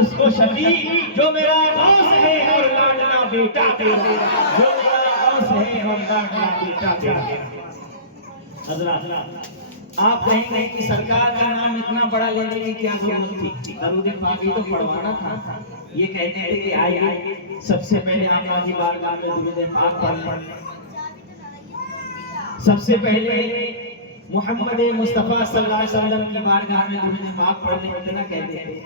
اس کو شفیع جو میرا غوث ہے اور لاڈلا بیٹا تیرا، جو میرا غوث ہے اور لاڈلا بیٹا تیرا۔ حضرات آپ کہیں گے کہ سرکار کا نام اتنا بڑا لینے کی کیا ضرورت تھی؟ درود پاک ہی تو پڑھوانا تھا۔ یہ کہتے تھے کہ آئیے سب سے پہلے آپ کی بارگاہ میں درود پاک پڑھ لیں، سب سے پہلے محمد مصطفیٰ صلی اللہ علیہ وسلم کی بارگاہ میں درود پاک پڑھ لیں، اتنا کہتے تھے۔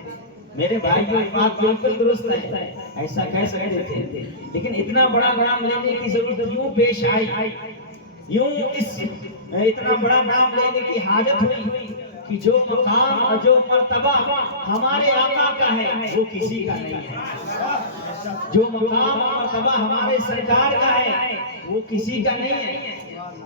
میرے بھائی یہ بات بالکل درست ہے، ایسا کہہ سکتے تھے، لیکن اتنا بڑا نام لینے کی ضرورت یوں پیش آئی، یوں اتنا بڑا نام لینے کی حاجت ہوئی کہ جو مقام اور جو مرتبہ ہمارے آقا کا ہے وہ کسی کا نہیں ہے، جو مقام اور مرتبہ ہمارے سرکار کا ہے وہ کسی کا نہیں ہے،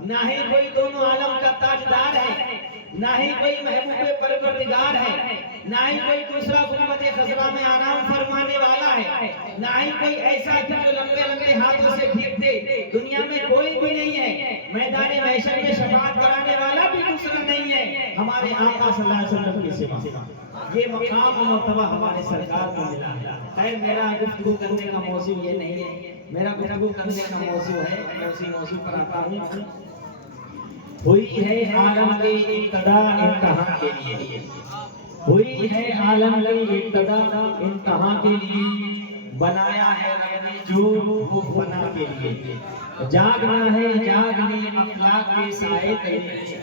نہ ہی کوئی دونوں عالم کا تاجدار ہے، نہ ہی کوئی محبوب پروردگار ہے، نہ ہی کوئی دوسرا گنبد خضرا میں آرام فرمانے والا ہے، نہ ہی کوئی ایسا کہ جو لمبے لمبے ہاتھوں سے بھیک دے، دنیا میں کوئی بھی نہیں ہے، میدان محشر میں شفاعت کرانے والا بھی دوسرا نہیں ہے ہمارے آقا صلی اللہ علیہ وسلم کے سوا۔ یہ مقام و مرتبہ ہمارے سرکار کو ملا ہے۔ خیر میرا گفتگو کرنے کا موضوع یہ نہیں ہے، میرا گفتگو کرنے کا موضوع ہے، میں اسی موضوع پر آتا ہوں۔ ہوئی ہے عالم کی ابتدا انتہا کے لیے، ہوئی ہے عالم کی ابتدا انتہا کے لیے، بنایا ہے رب نے جو وہ فنا کے لیے، جاگنا ہے جاگ لے افلاک کے سائے تلے،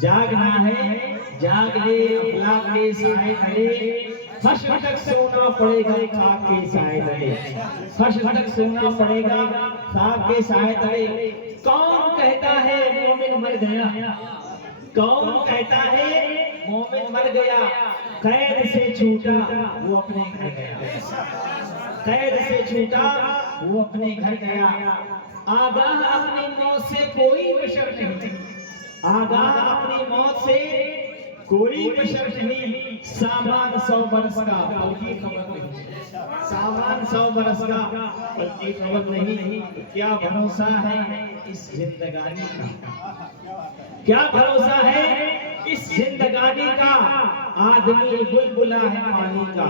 جاگنا ہے جاگ لے افلاک کے سائے تلے، حشر تک سونا پڑے گا خاک کے سائے تلے، حشر تک سونا پڑے گا خاک کے سائے تلے۔ کون کہتا ہے مومن مر گیا، کون کہتا ہے مومن مر گیا، قید سے چھوٹا وہ اپنے گھر گیا، قید سے چھوٹا وہ اپنے گھر گیا، آگاہ اپنی موت سے کوئی بشر نہیں، آگاہ اپنی موت سے کوئی بشر نہیں، سامان 100 برس کا بلکہ خبر نہیں، سامان 100 برس کا بلکہ خبر نہیں، کیا بھروسہ ہے اس زندگانی کا، کیا بھروسہ ہے اس زندگانی کا، آدمی بلبلا ہے پانی کا،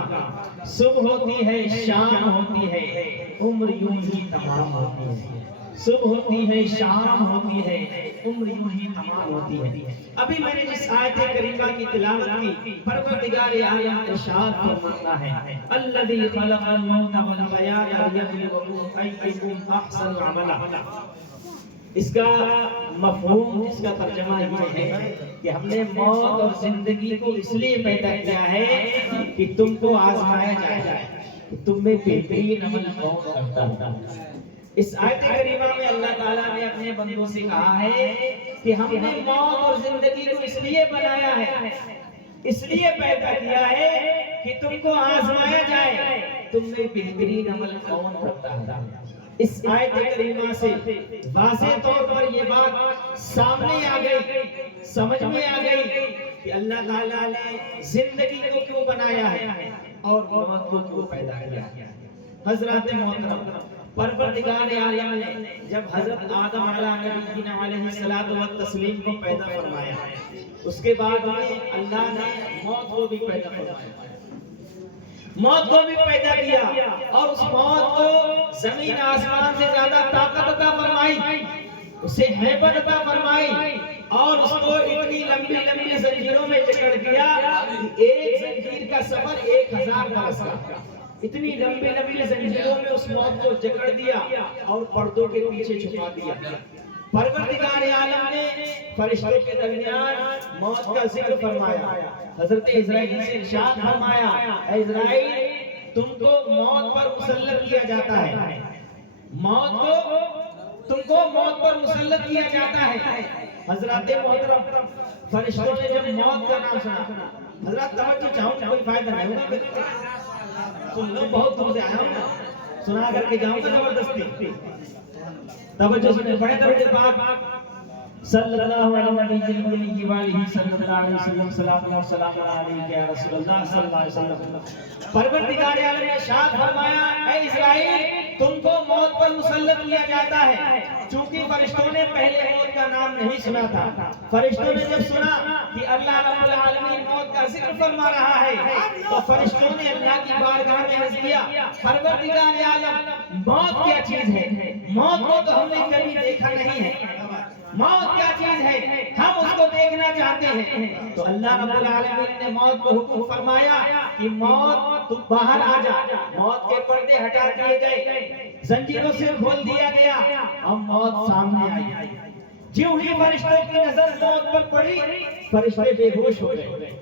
صبح ہوتی ہے شام ہوتی ہے عمر یوں ہی تمام ہوتی ہے، صبح ہوتی ہے شام ہوتی ہے عمر یوں ہی تمام ہوتی ہے۔ ابھی میں نے جس آیت کریمہ کی تلاوت کی، پروردگار عالم ارشاد فرماتا ہے الذی خلق الموت والحیات لیبلوکم ایکم احسن عملا۔ اس کا مفہوم، اس کا ترجمہ یہ ہے کہ ہم نے موت اور زندگی کو اس لیے پیدا کیا ہے کہ تم کو آزمایا جائے کہ تم میں بہترین عمل کون کرتا ہے۔ اس آیت کریمہ میں اللہ تعالیٰ نے اپنے بندوں سے کہا ہے کہ ہم نے موت اور زندگی کو اس لیے بنایا ہے، اس لیے پیدا کیا ہے کہ تم کو آزمایا جائے تم میں بہترین عمل کون کرتا ہے۔ اس آیت کریمہ سے واضح طور پر یہ بات سامنے آ گئی، سمجھ میں آ گئی کہ اللہ تعالیٰ نے زندگی کو کیوں بنایا ہے اور موت کو کیوں پیدا کیا ہے۔ حضرات محترم، پروردگار عالم نے جب حضرت آدم علیہ السلام والتسلیم کو پیدا فرمایا، اس کے بعد میں اللہ نے موت کو بھی پیدا فرمایا، موت کو بھی پیدا کیا، اور اس موت کو زمین آسمان سے زیادہ طاقت عطا فرمائی، اسے ہیبت عطا فرمائی، اور اس کو اتنی لمبی لمبی زنجیروں میں جکڑ دیا کہ ایک زنجیر کا سفر 1000 برس کا، اتنی لمبی لمبی زنجیروں میں اس موت کو جکڑ دیا اور پردوں کے پیچھے چھپا دیا۔ پروردگار عالم نے فرشتوں کے درمیان موت کا ذکر فرمایا، حضرت عزرائیل سے ارشاد فرمایا اے عزرائیل تم کو موت پر مسلط کیا جاتا ہے، موت کو تم کو موت پر مسلط کیا جاتا ہے۔ حضرات محترم، فرشتوں نے جب موت کا نام سنا، حضرات توجہ چاہوں گا، کوئی فائدہ نہیں ہوگا، سن لو، بہت دور سے آیا ہوں، سنا کر کے جاؤں گا زبردستی، توجہ سنیں، پڑھیں درود پاک صلی اللہ علیہ وآلہ صلی اللہ علیہ وسلم، صلاۃ اللہ سلام علیک یا رسول اللہ صلی اللہ علیہ وسلم۔ پروردگار عالم نے ارشاد فرمایا اے اسرائیل تم کو موت پر مسلط کیا جاتا ہے۔ چونکہ فرشتوں نے پہلے موت کا نام نہیں سنا تھا، فرشتوں نے جب سنا کہ اللہ رب العالمین موت کا ذکر فرما رہا ہے تو فرشتوں نے اللہ کی بارگاہ میں عرض کیا، پروردگار عالم موت کیا چیز ہے؟ موت کو تو ہم نے کبھی دیکھا نہیں ہے، موت کیا چیز ہے؟ ہم اس کو دیکھنا چاہتے ہیں۔ تو اللہ رب العالمین نے موت کو حکم فرمایا کہ موت تو باہر آ جا۔ موت کے پردے ہٹا دیے گئے، زنجیروں سے کھول دیا گیا، اب موت سامنے آئی۔ جیوں ہی فرشتوں کی نظر موت پر پڑی، فرشتے بے ہوش ہو گئے،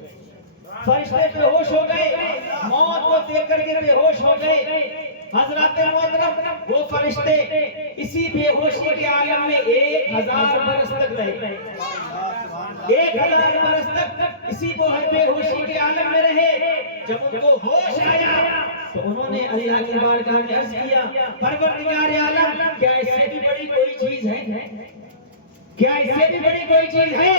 فرشتے بے ہوش ہو گئے، موت کو دیکھ کر کے بے ہوش ہو گئے۔ حضرات محترم، وہ فرشتے اسی بے ہوشی کے عالم میں 1000 برس تک رہے، 1000 برس تک اسی بے ہوشی کے عالم میں رہے۔ جب ان کو ہوش آیا تو انہوں نے اللہ کی بارگاہ میں عرض کیا، پروردگار عالم کیا اس سے بھی بڑی کوئی چیز ہے؟ کیا اس سے بھی بڑی کوئی چیز ہے؟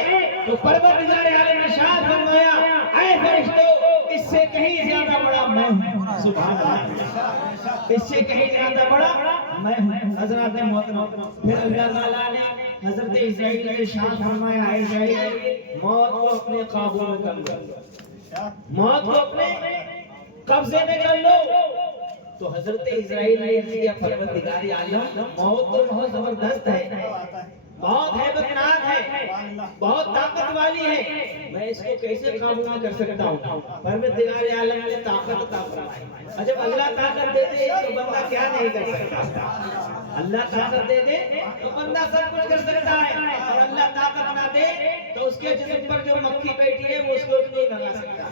تو پروردگار عالم نے ارشاد فرمایا، اے فرشتوں، اس سے کہیں زیادہ بڑا میں ہوں۔ سبحان اللہ، اس سے کہیں زیادہ بڑا میں ہوں۔ حضرات محترم، پھر اللہ تعالیٰ نے حضرت اسرائیل نے ارشاد فرمایا، اے اسرائیل، موت کو اپنے قابو میں کر لو، موت کو اپنے قبضے میں کر لو۔ تو حضرت اسرائیل نے کیا، پروردگار عالم موت تو بہت زبردست ہے، بہت ہیبتناک ہے، بہت طاقت والی ہے، میں اس کو کیسے قابو میں کر سکتا ہوں؟ پروردگار عالم نے طاقت عطا فرمائی۔ جب اللہ طاقت دے دے تو بندہ کیا نہیں کر سکتا؟ اللہ طاقت دے دے تو بندہ سب کچھ کر سکتا ہے، اور اللہ طاقت نہ دے تو اس کے جسم پر جو مکھی بیٹھی ہے وہ اس کو نہیں بھگا سکتا۔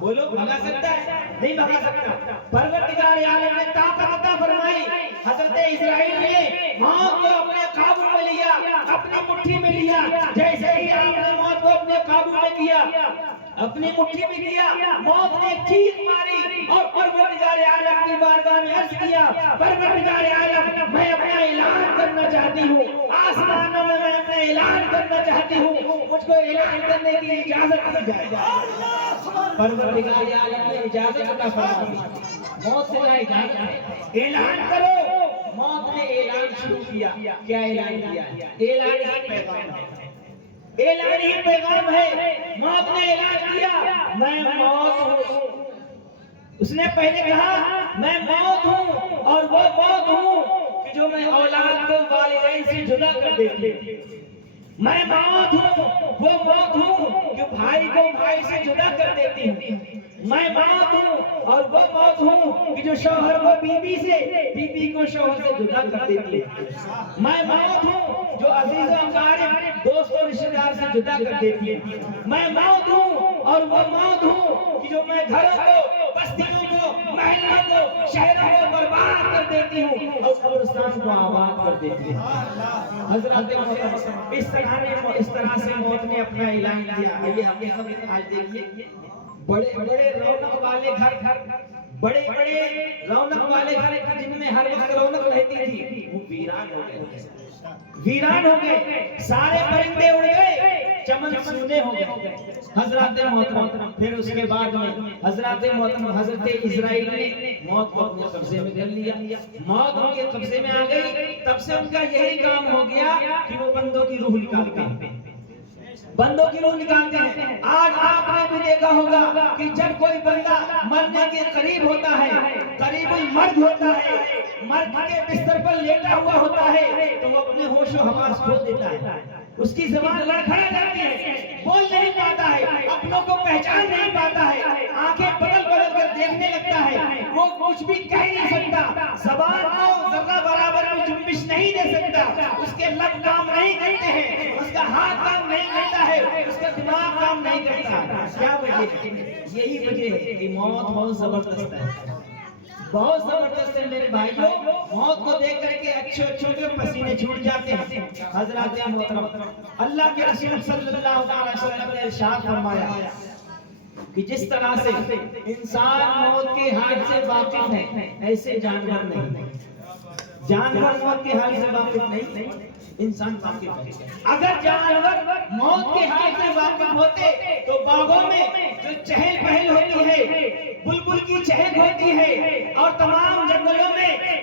بولو، بھگا سکتا ہے؟ نہیں بھگا سکتا۔ پروردگار عالم نے طاقت عطا فرمائی، حضرت اسرائیل نے موت کو اپنے قابو میں لیا، اپنی مٹھی میں لیا۔ جیسے ہی آپ نے موت کو اپنے قابو میں کیا، اپنی مٹھی میں لیا، موت نے چیخ ماری اور پروردگار عالم کی بارگاہ میں عرض کیا، پروردگار عالم میں اپنا اعلان کرنا چاہتی ہوں، آسمانوں میں میں اپنا اعلان کرنا چاہتی ہوں، مجھ کو اعلان کرنے کی اجازت دی جائے۔ پروردگار عالم نے اجازت عطا فرمائی، موت سے کہا اجازت ہے، اعلان کرو۔ موت نے اعلان شروع کیا۔ کیا اعلان کیا؟ اعلان ہی پیغام ہے، اعلان ہی پیغام ہے۔ موت نے اعلان کیا، میں موت ہوں۔ اس نے پہلے کہا، میں موت ہوں، اور وہ موت ہوں کہ جو میں اولاد کو والدین سے جدا کر دیتی ہوں۔ میں موت ہوں، وہ موت ہوں جو بھائی کو بھائی سے جدا کر دیتی ہوں۔ میں موت ہوں، اور وہ موت ہوں کہ جو شوہر کو بیوی سے، بیوی کو شوہر سے جدا کر دیتی ہے۔ میں موت ہوں جو عزیز و اقارب، دوست و رشتہ دار سے جدا کر دیتی ہے۔ میں موت ہوں، اور وہ موت ہوں کہ جو میں گھروں کو، بستیوں کو، محلوں کو، شہروں کو برباد کر دیتی ہوں اور قبرستان کو آباد کر دیتی ہوں۔ حضرات محترم، اس طرح سے موت نے اپنا اعلان کیا۔ آئیے ہم آج دیکھیے، بڑے بڑے رونق والے گھر، بڑے بڑے رونق والے گھر جن میں ہر وقت رونق رہتی تھی، وہ ویران ہو گئے، ویران ہو گئے، سارے پرندے اڑ گئے، چمن سونے ہو گئے۔ حضرات محترم، پھر اس کے بعد میں حضرات محترم، حضرت اسرائیل نے موت کو اپنے قبضے میں کر لیا۔ موت ان کے قبضے میں آ گئی، تب سے ان کا یہی کام ہو گیا کہ وہ بندوں کی روح نکالتے ہیں، بندوں کی روح نکالتے ہیں۔ آج آپ نے بھی دیکھا ہوگا کہ جب کوئی بندہ مرنے کے قریب ہوتا ہے، قریب المرگ ہوتا ہے، مرگ کے بستر پر لیٹا ہوا ہوتا ہے، تو وہ اپنے ہوش و حواس کھو دیتا ہے، اس کی زبان لڑکھڑا جاتی ہے، بول نہیں پاتا ہے، اپنوں کو پہچان نہیں پاتا ہے، آنکھیں بدل بدل کر دیکھنے لگتا ہے، وہ کچھ بھی کہہ نہیں سکتا، زبان کو ذرہ برابر بھی جنبش نہیں دے سکتا، اس کے لب کام نہیں کرتے ہیں، اس کا ہاتھ کام نہیں کرتا ہے، اس کا دماغ کام نہیں کرتا۔ کیا وجہ ہے؟ یہی وجہ ہے کہ موت بہت زبردست ہے، بہت زبردست ہے میرے بھائیوں۔ موت کو دیکھ کر کے اچھے اچھے کے پسینے چھوٹ جاتے ہیں۔ حضرات محترم، اللہ کے رسول صلی اللہ علیہ وسلم نے ارشاد فرمایا کہ جس طرح سے انسان موت کے حال سے واقف ہے، ایسے جانور نہیں، جانور موت کے حال سے واقف نہیں، انسان واقف ہے۔ اگر جانور موت کے حال سے واقف ہوتے تو باغوں میں جو چہل پہل ہوتی ہے، بلبل کی چہک ہوتی ہے، اور تمام جنگلوں میں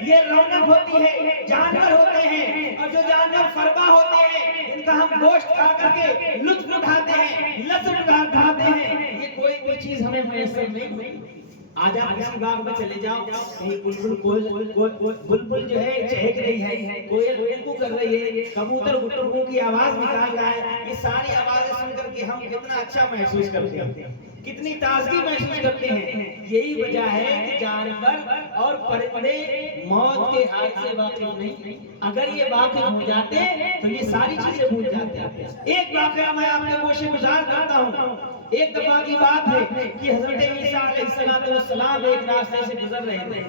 رونق ہوتی ہے، جانور ہوتے ہیں، اور جو جانور فربا ہوتے ہیں، ان کا ہم گوشت کھا کر کے لطف اٹھاتے ہیں، لذت اٹھاتے ہیں، یہ کوئی بھی چیز ہمیں میسر نہیں ہوئی۔ آج آپ کسی باغ میں چلے جاؤ، کہیں بلبل جو ہے چہک رہی ہے، کوئل گو کر رہی ہے، کبوتر گٹرگو کی آواز نکال رہا ہے، یہ ساری آوازیں سن کر کے ہم کتنا اچھا محسوس کرتے ہیں، کتنی تازگی محسوس کرتے ہیں۔ یہی وجہ ہے کہ جانور اور پرندے موت کے حال سے واقف نہیں، اگر یہ واقف ہو جاتے تو یہ ساری چیزیں بھول جاتے۔ ایک واقعہ میں آپ کے گوشے گزار کرتا ہوں۔ ایک دفعہ کی بات ہے کہ حضرت عیسیٰ علیہ السلام ایک راستے سے گزر رہے تھے۔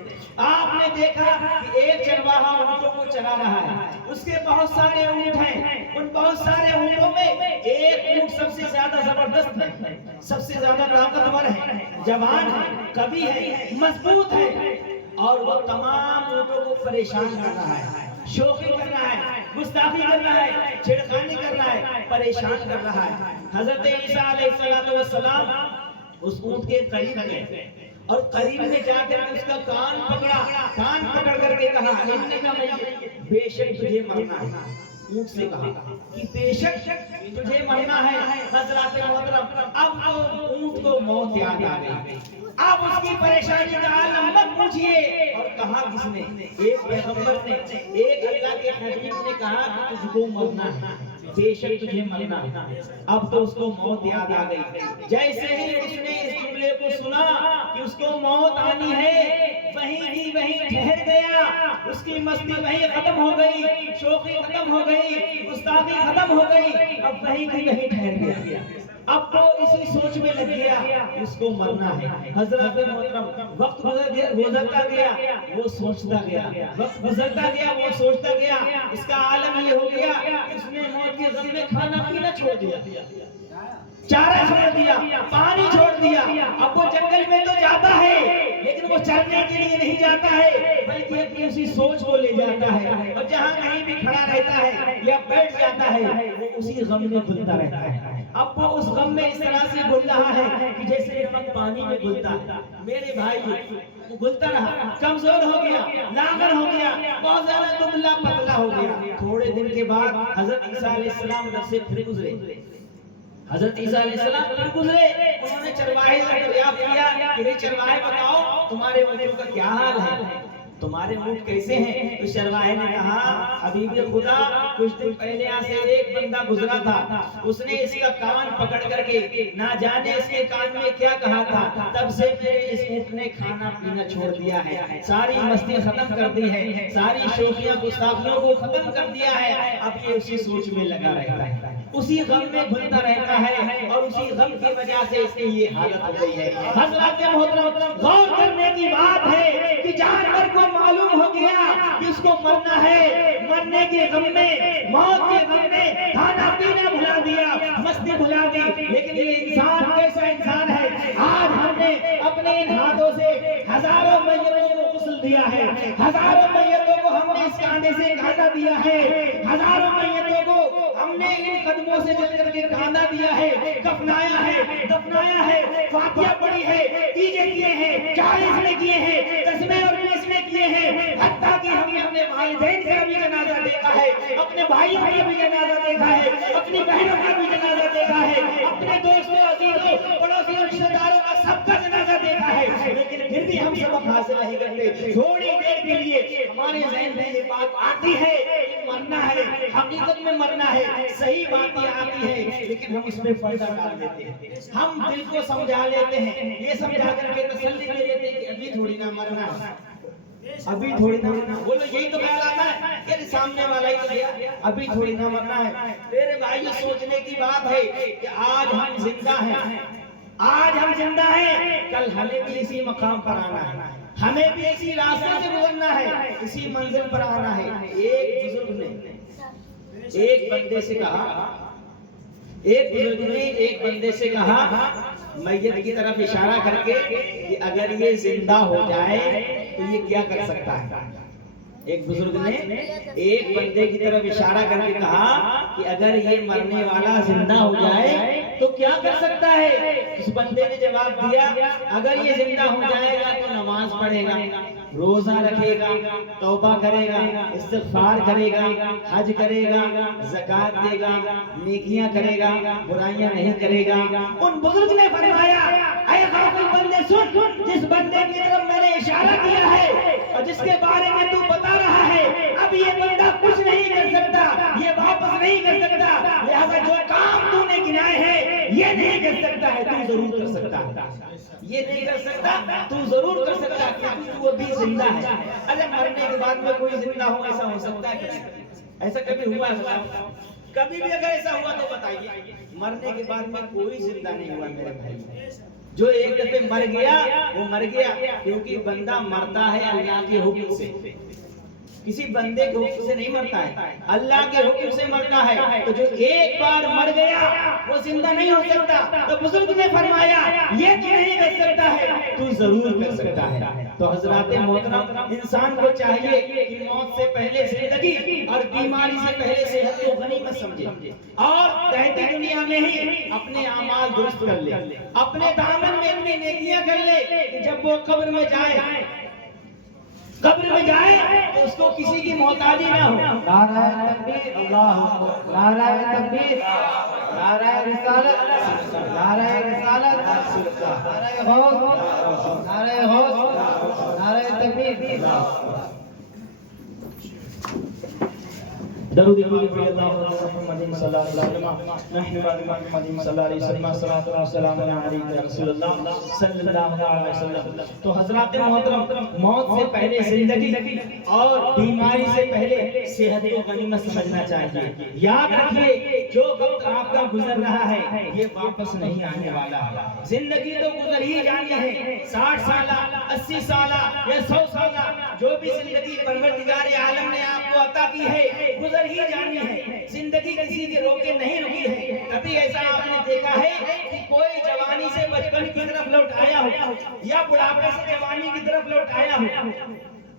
آپ نے دیکھا کہ ایک چرواہا اونٹوں کو چلا رہا ہے، اس کے بہت سارے اونٹ ہیں، ان بہت سارے اونٹوں میں ایک اونٹ سب سے زیادہ زبردست ہے، سب سے زیادہ طاقتور ہے، جوان ہے، قوی ہے، مضبوط ہے، اور وہ تمام اونٹوں کو پریشان کر رہا ہے، شوخی کر رہا ہے، گستاخی کر رہا ہے، چھیڑخانی کر رہا ہے، پریشان کر رہا ہے۔ حضرت عیسیٰ علیہ السلام اس اونٹ کے قریب گئے اور قریب میں جا کر اس کا کان پکڑا، کان پکڑ کر کے کہا، بے شک تجھے مرنا ہے۔ اونٹ سے کہا کہ بے شک تجھے مرنا ہے۔ حضرات محترم، اب اونٹ کو موت یاد آ گئی، اب اس کی پریشانی کا عالم مت پوچھئے۔ اور کہا کس نے؟ ایک پیغمبر نے، ایک اللہ کے حبیب نے کہا کہ تجھ کو مرنا ہے، بے شک تجھے مرنا ہے۔ اب تو اس کو موت یاد آ گئی۔ جیسے ہی اس نے اس جملے کو سنا کہ اس کو موت آنی ہے، وہیں ٹھہر گیا، اس کی مستی وہیں ختم ہو گئی، شوخی ختم ہو گئی، گستاخی ختم ہو گئی، اب وہیں ٹھہر گیا۔ اب تو اسی سوچ میں لگ گیا اس کو مرنا ہے۔ حضرت محترم، وقت گزرتا گیا وہ سوچتا گیا، وقت گزرتا گیا وہ سوچتا گیا، اس کا عالم یہ ہو گیا کہ اس نے موت کے غم میں کھانا پینا چھوڑ دیا، چارہ چھوڑ دیا، پانی چھوڑ دیا۔ اب وہ جنگل میں تو جاتا ہے لیکن وہ چرنے کے لیے نہیں جاتا ہے، بلکہ اپنی اسی سوچ کو لے جاتا ہے، اور جہاں کہیں بھی کھڑا رہتا ہے یا بیٹھ جاتا ہے وہ اسی غم میں گھلتا رہتا ہے۔ اب وہ اس غم میں اس طرح سے گھل رہا ہے کہ جیسے نمک پانی میں گھلتا ہے۔ میرے بھائی، وہ گھلتا رہا، کمزور ہو گیا، لاغر ہو گیا، بہت زیادہ دبلا پتلا ہو گیا۔ تھوڑے دن کے بعد حضرت عیسیٰ علیہ السلام ادھر سے پھر گزرے، حضرت عیسیٰ علیہ السلام پھر گزرے، انہوں نے چرواہے سے دریافت کیا کہ چرواہے بتاؤ تمہارے اونٹوں کا کیا حال ہے، تمہارے اونٹ کیسے ہیں؟ تو چرواہے نے کہا، حبیب خدا، کچھ دن پہلے یہاں سے ایک بندہ گزرا تھا، اس نے اس کا کان پکڑ کر کے نہ جانے اس کے کان میں کیا کہا تھا، تب سے میرے اس اونٹ نے کھانا پینا چھوڑ دیا ہے، ساری مستی ختم کر دی ہے، ساری شوخیاں گستاخیوں کو ختم کر دیا ہے۔ اب یہ اسی سوچ میں لگا رہتا ہے، اسی غم میں گھلتا رہتا ہے، اور اسی غم کی وجہ سے اس کی یہ حالت ہو گئی ہے۔ حضرات محترم، غور کرنے کی بات ہے کہ جانور کو معلوم ہو گیا کہ اس کو مرنا ہے، مرنے کے غم میں، موت کے غم میں کھانا پینا بھلا دیا، مستی بھلا دی، لیکن یہ انسان کیسا انسان ہے؟ آج ہم نے اپنے ان ہاتھوں سے ہزاروں میتوں کو غسل دیا ہے، ہزاروں میتوں کو ہم نے اس کاندھے سے کاٹا دیا ہے، ہزاروں میتوں کو ہم نے ان قدموں سے جل کر کے کاندھا دیا ہے، کفنایا ہے، دفنایا ہے، فاتحہ پڑھی ہے، تیجے کیے ہیں، 40 میں کیے ہیں، 10 میں اور 20 میں کیے ہیں، حتیٰ کہ ہم نے اپنے والدین کا بھی جنازہ دیکھا ہے، اپنے بھائیوں کا بھی جنازہ دیکھا ہے، اپنی بہنوں کا بھی جنازہ دیکھا ہے، اپنے دوستوں، عزیزوں، پڑوسیوں، رشتہ داروں کا سب کا جنازہ دیکھا ہے، لیکن پھر بھی ہم سبق حاصل نہیں کرتے۔ تھوڑی دیر کے لیے ہمارے ذہن میں یہ بات آتی ہے کہ مرنا ہے، حقیقت میں مرنا ہے، صحیح باتیں آتی ہے، لیکن ہم اس میں پردہ ڈال دیتے ہیں، ہم دل کو سمجھا لیتے ہیں، یہ سمجھا کر کے تسلی دے لیتے ہیں کہ ابھی تھوڑی نہ مرنا ہے، ابھی تھوڑی نہ مرنا، بولو یہی تو خیال آتا ہے کہ سامنے والا ہی تو گیا، ابھی تھوڑی نہ مرنا ہے۔ میرے بھائی، سوچنے کی بات ہے کہ آج ہم زندہ ہیں، آج ہم زندہ ہیں، کل ہمیں بھی اسی مقام پر آنا ہے، ہمیں بھی اسی راستے سے گزرنا ہے، اسی منزل پر آنا ہے۔ ایک بزرگ نے ایک بندے سے کہا، ایک بزرگ نے ایک بندے سے کہا، میت کی طرف اشارہ کر کے کہ اگر یہ زندہ ہو جائے تو یہ کیا کر سکتا ہے؟ ایک بزرگ نے ایک بندے کی طرف اشارہ کر کے کہا کہ اگر یہ مرنے والا زندہ ہو جائے تو کیا کر سکتا ہے؟ اس بندے نے جواب دیا، اگر یہ زندہ ہو جائے گا تو نماز پڑھے گا، روزہ رکھے گا، توبہ کرے گا، استغفار کرے گا، حج کرے گا، زکات دے گا، نیکیاں کرے گا، برائیاں نہیں کرے گا، ان بزرگ نے فرمایا اے غافل بندے سن، جس بندے کی طرف میں نے اشارہ کیا ہے اور جس کے بارے میں تو بتا رہا ہے، اب یہ بندہ کچھ نہیں کر سکتا، یہ واپس نہیں کر سکتا، لہذا جو کام تو نے گنائے ہیں یہ نہیں کر سکتا ہے، تو ضرور کر سکتا ہے، یہ نہیں کر سکتا تو ضرور کر سکتا ہے، کیونکہ تو ابھی زندہ ہے۔ اگر مرنے کے بعد میں کوئی زندہ ہو، ایسا ہو سکتا ہے؟ ایسا کبھی ہوا ہے؟ کبھی بھی اگر ایسا ہوا تو بتائیے۔ مرنے کے بعد میں کوئی زندہ نہیں ہوا میرے بھائی، جو ایک دفعہ مر گیا وہ مر گیا، کیونکہ بندہ مرتا ہے اللہ کے حکم سے، کسی بندے کے حکم سے نہیں مرتا ہے، اللہ کے حکم سے مرتا ہے، تو جو ایک بار مر گیا وہ زندہ نہیں ہو سکتا۔ تو بزرگ نے فرمایا یہ تو نہیں کر سکتا ہے، تو ضرور کر سکتا ہے۔ تو حضرات محترم، انسان کو چاہیے کہ موت سے پہلے زندگی اور بیماری سے پہلے صحت کو غنیمت سمجھے اور رہتی دنیا میں ہی اپنے اعمال درست کر لے، اپنے دامن میں اپنی نیکیاں کر لے کہ جب وہ قبر میں جائے تو اس کو کسی کی محتاجی نہ ہو۔ نعرہ تکبیر، اللہ اکبر، نعرہ تکبیر، نعرہ رسالت، نعرہ رسالت، نعرہ غوث، نعرہ غوث، نعرہ تکبیر۔ درود پاک پڑھ اللہ محمد صلی اللہ علیہ وسلم، نحن محمد صلی اللہ علیہ وسلم، صلاۃ و سلام علیہ رسول اللہ صلی اللہ علیہ وسلم۔ تو حضرات محترم، موت سے پہلے زندگی اور بیماری سے پہلے صحت کو غنیمت سمجھنا چاہیے۔ یاد رکھیے جو وقت آپ کا گزر رہا ہے یہ واپس نہیں آنے والا ہے، زندگی تو گزر ہی جانی ہے، 60 سالہ، 80 سالہ یا 100 سالہ، جو بھی زندگی پروردگار عالم نے آپ کو عطا کی ہے گزر ہی جانی ہے، زندگی کسی کے روکے نہیں رکی ہے۔ کبھی ایسا آپ نے دیکھا ہے کہ کوئی جوانی سے بچپن کی طرف لوٹ آیا ہو یا بڑھاپے سے جوانی کی طرف لوٹ آیا ہو؟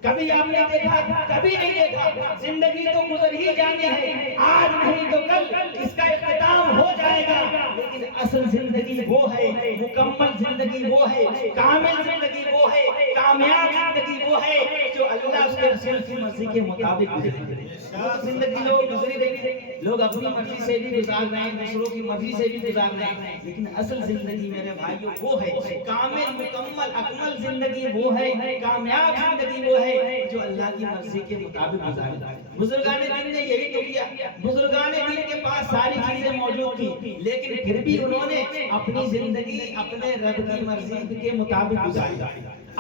کبھی آپ نے دیکھا؟ کبھی نہیں دیکھا۔ زندگی تو گزر ہی جانی ہے، آج نہیں تو کل اس کا اختتام ہو جائے گا، لیکن اصل زندگی وہ ہے، مکمل زندگی وہ ہے، کامل زندگی وہ ہے، کامیاب زندگی وہ ہے جو اللہ اس کے رسول کی مرضی کے مطابق گزرے۔ زندگی لوگ گزری رہی، لوگ اپنی مرضی سے بھی گزار رہے ہیں، دوسروں کی مرضی سے بھی گزار رہے ہیں، لیکن اصل زندگی میرے بھائیوں وہ ہے، کامل مکمل اکمل زندگی وہ ہے، کامیاب زندگی وہ ہے جو اللہ کی مرضی کے مطابق گزارے۔ بزرگان دین نے یہی تو کیا، بزرگان دین کے پاس ساری چیزیں موجود تھی، لیکن پھر بھی انہوں نے اپنی زندگی اپنے رب کی مرضی کے مطابق گزاری،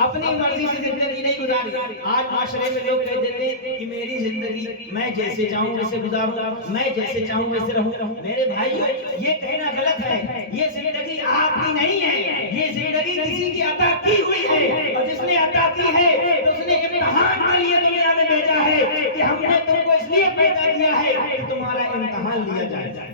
اپنی مرضی سے زندگی نہیں گزاری۔ آج معاشرے میں لوگ کہہ دیتے ہیں کہ میری زندگی میں جیسے چاہوں ویسے گزاروں، میں جیسے چاہوں ویسے رہوں۔ میرے بھائیو یہ کہنا غلط ہے، یہ زندگی آپ کی نہیں ہے، یہ زندگی کسی کی عطا کی ہوئی ہے، اور جس نے عطا کی ہے تو اس نے امتحان کے لیے دنیا میں بھیجا ہے کہ ہم نے تم کو اس لیے پیدا کیا ہے کہ تمہارا امتحان لیا جائے،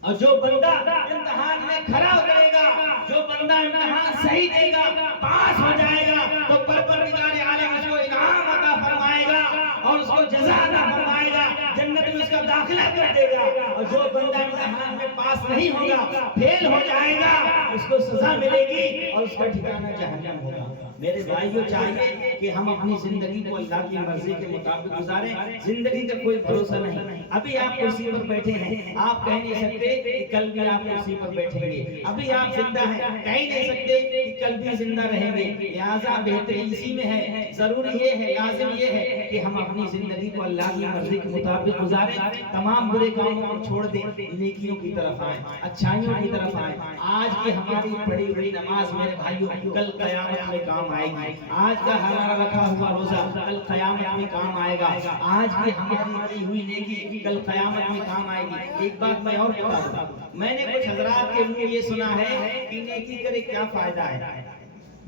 اور جو بندہ امتحان میں کھڑا اترے گا، جو بندہ امتحان صحیح دے گا، پاس ہو جائے گا، تو پروردگار عالم اس کو انعام عطا فرمائے گا اور اس کو جزا عطا فرمائے گا، جنت میں اس کا داخلہ کر دے گا۔ اور جو بندہ امتحان میں پاس نہیں ہوگا، فیل ہو جائے گا، اس کو سزا ملے گی اور اس کا ٹھکانہ جہنم ہوگا۔ میرے بھائیوں چاہیے کہ ہم اپنی زندگی کو اللہ کی مرضی کے مطابق گزاریں، زندگی کا کوئی بھروسہ نہیں۔ ابھی آپ کرسی پر بیٹھے ہیں، آپ کہہ نہیں سکتے کہ کل بھی آپ کرسی پر بیٹھیں گے، ابھی آپ زندہ ہیں، کہہ نہیں سکتے کہ کل بھی زندہ رہیں گے، لہٰذا بہتری اسی میں ہے، ضروری یہ ہے، لازم یہ ہے کہ ہم اپنی زندگی کو اللہ کی مرضی کے مطابق گزاریں، تمام برے کاموں کو چھوڑ دیں، نیکیوں کی طرف آئیں، اچھائیوں کی طرف آئیں۔ آج کی ہماری پڑھی ہوئی نماز میرے بھائیوں کل قیامت میں کام آئے گی، آج کا ہمارا رکھا ہوا روزہ کل قیامت میں کام آئے گا، آج کی ہماری کی ہوئی نیکی کل قیامت میں کام آئے گی۔ ایک بات میں اور بتا دوں، میں نے کچھ حضرات کے منہ یہ سنا ہے کہ نیکی کرے کیا فائدہ ہے،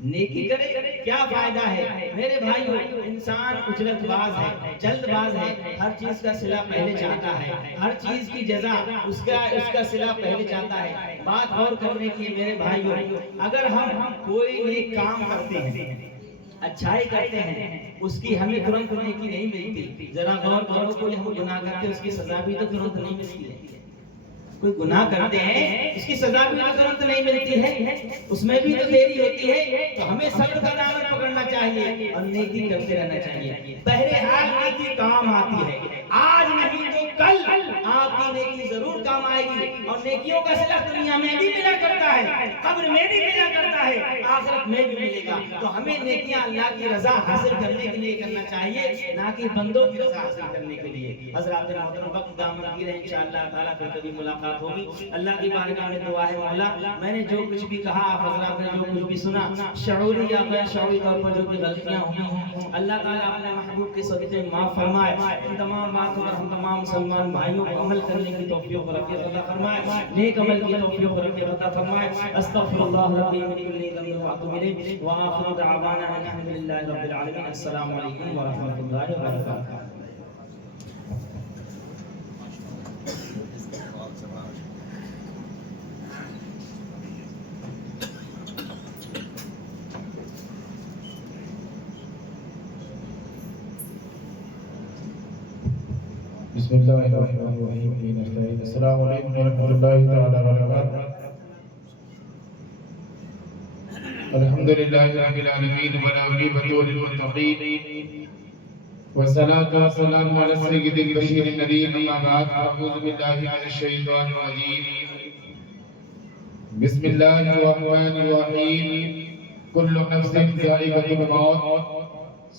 نیکی کرے کیا فائدہ ہے؟ میرے بھائیو انسان اجلت باز ہے، جلد باز ہے، ہر چیز کا صلہ پہلے چاہتا ہے، ہر چیز کی جزا اس کا صلہ پہلے چاہتا ہے۔ بات غور کرنے کی میرے بھائیو، اگر ہم کوئی نیک کام کرتے ہیں، اچھائی کرتے ہیں، اس کی ہمیں ترنت نیکی نہیں ملتی۔ ذرا غور کرو، کوئی ہم گناہ کرتے ہیں اس کی سزا بھی تو ترنت نہیں ملتی ہے۔ کوئی گناہ کرتے ہیں اس کی سزا بھی ترنت نہیں ملتی ہے، اس میں بھی تو دیری ہوتی ہے، تو ہمیں صبر کا دامن پکڑنا چاہیے اور نیکی کرتے رہنا چاہیے۔ بہرحال نیکی کام آتی ہے، آج نہیں تو کل آپ کی نیکی ضرور کام آئے گی، اور نیکیوں کا صلہ دنیا میں بھی ملا کرتا ہے، قبر میں بھی ملا کرتا ہے، آخرت میں بھی ملے گا۔ تو ہمیں نیکیاں اللہ کی رضا حاصل کرنے کے لیے کرنا چاہیے، نہ کہ بندوں کی رضا حاصل کرنے کے لیے۔ حضرات محترم، وقت دامن گیر ہے، انشاءاللہ تعالیٰ پھر کبھی ملاقات ہوگی۔ اللہ کی بارگاہ میں دعا ہے، مولا میں نے جو کچھ بھی کہا، آپ حضرات نے جو کچھ بھی سنا، شعوری یا غیر شعوری طور پر جو بھی غلطیاں ہوئی ہیں، اللہ تعالیٰ اپنے محبوب کے صدقے معاف فرمائے، ان تمام باتوں پر ہم تمام مسلمان بھائیوں کو عمل کرنے کی توفیق و عافیت عطا فرمائے، نیک عمل کی توفیق و عافیت عطا فرمائے۔ استغفر اللہ ربی من کل ذنب واتوب الیہ، وآخر دعوانا ان الحمد للہ رب العالمین۔ السلام علیکم ورحمۃ اللہ وبرکاتہ۔ بسم اللہ الرحمن الرحیم۔ السلام علیکم ورحمۃ اللہ تعالی وبرکاتہ۔ الحمدللہ رب العالمین والعاقبۃ للمتقین، والصلاۃ والسلام علی سید البشیر النذیر، اما بعد، اعوذ باللہ من الشیطان الرجیم، بسم اللہ الرحمن الرحیم، کل نفس ذائقۃ الموت،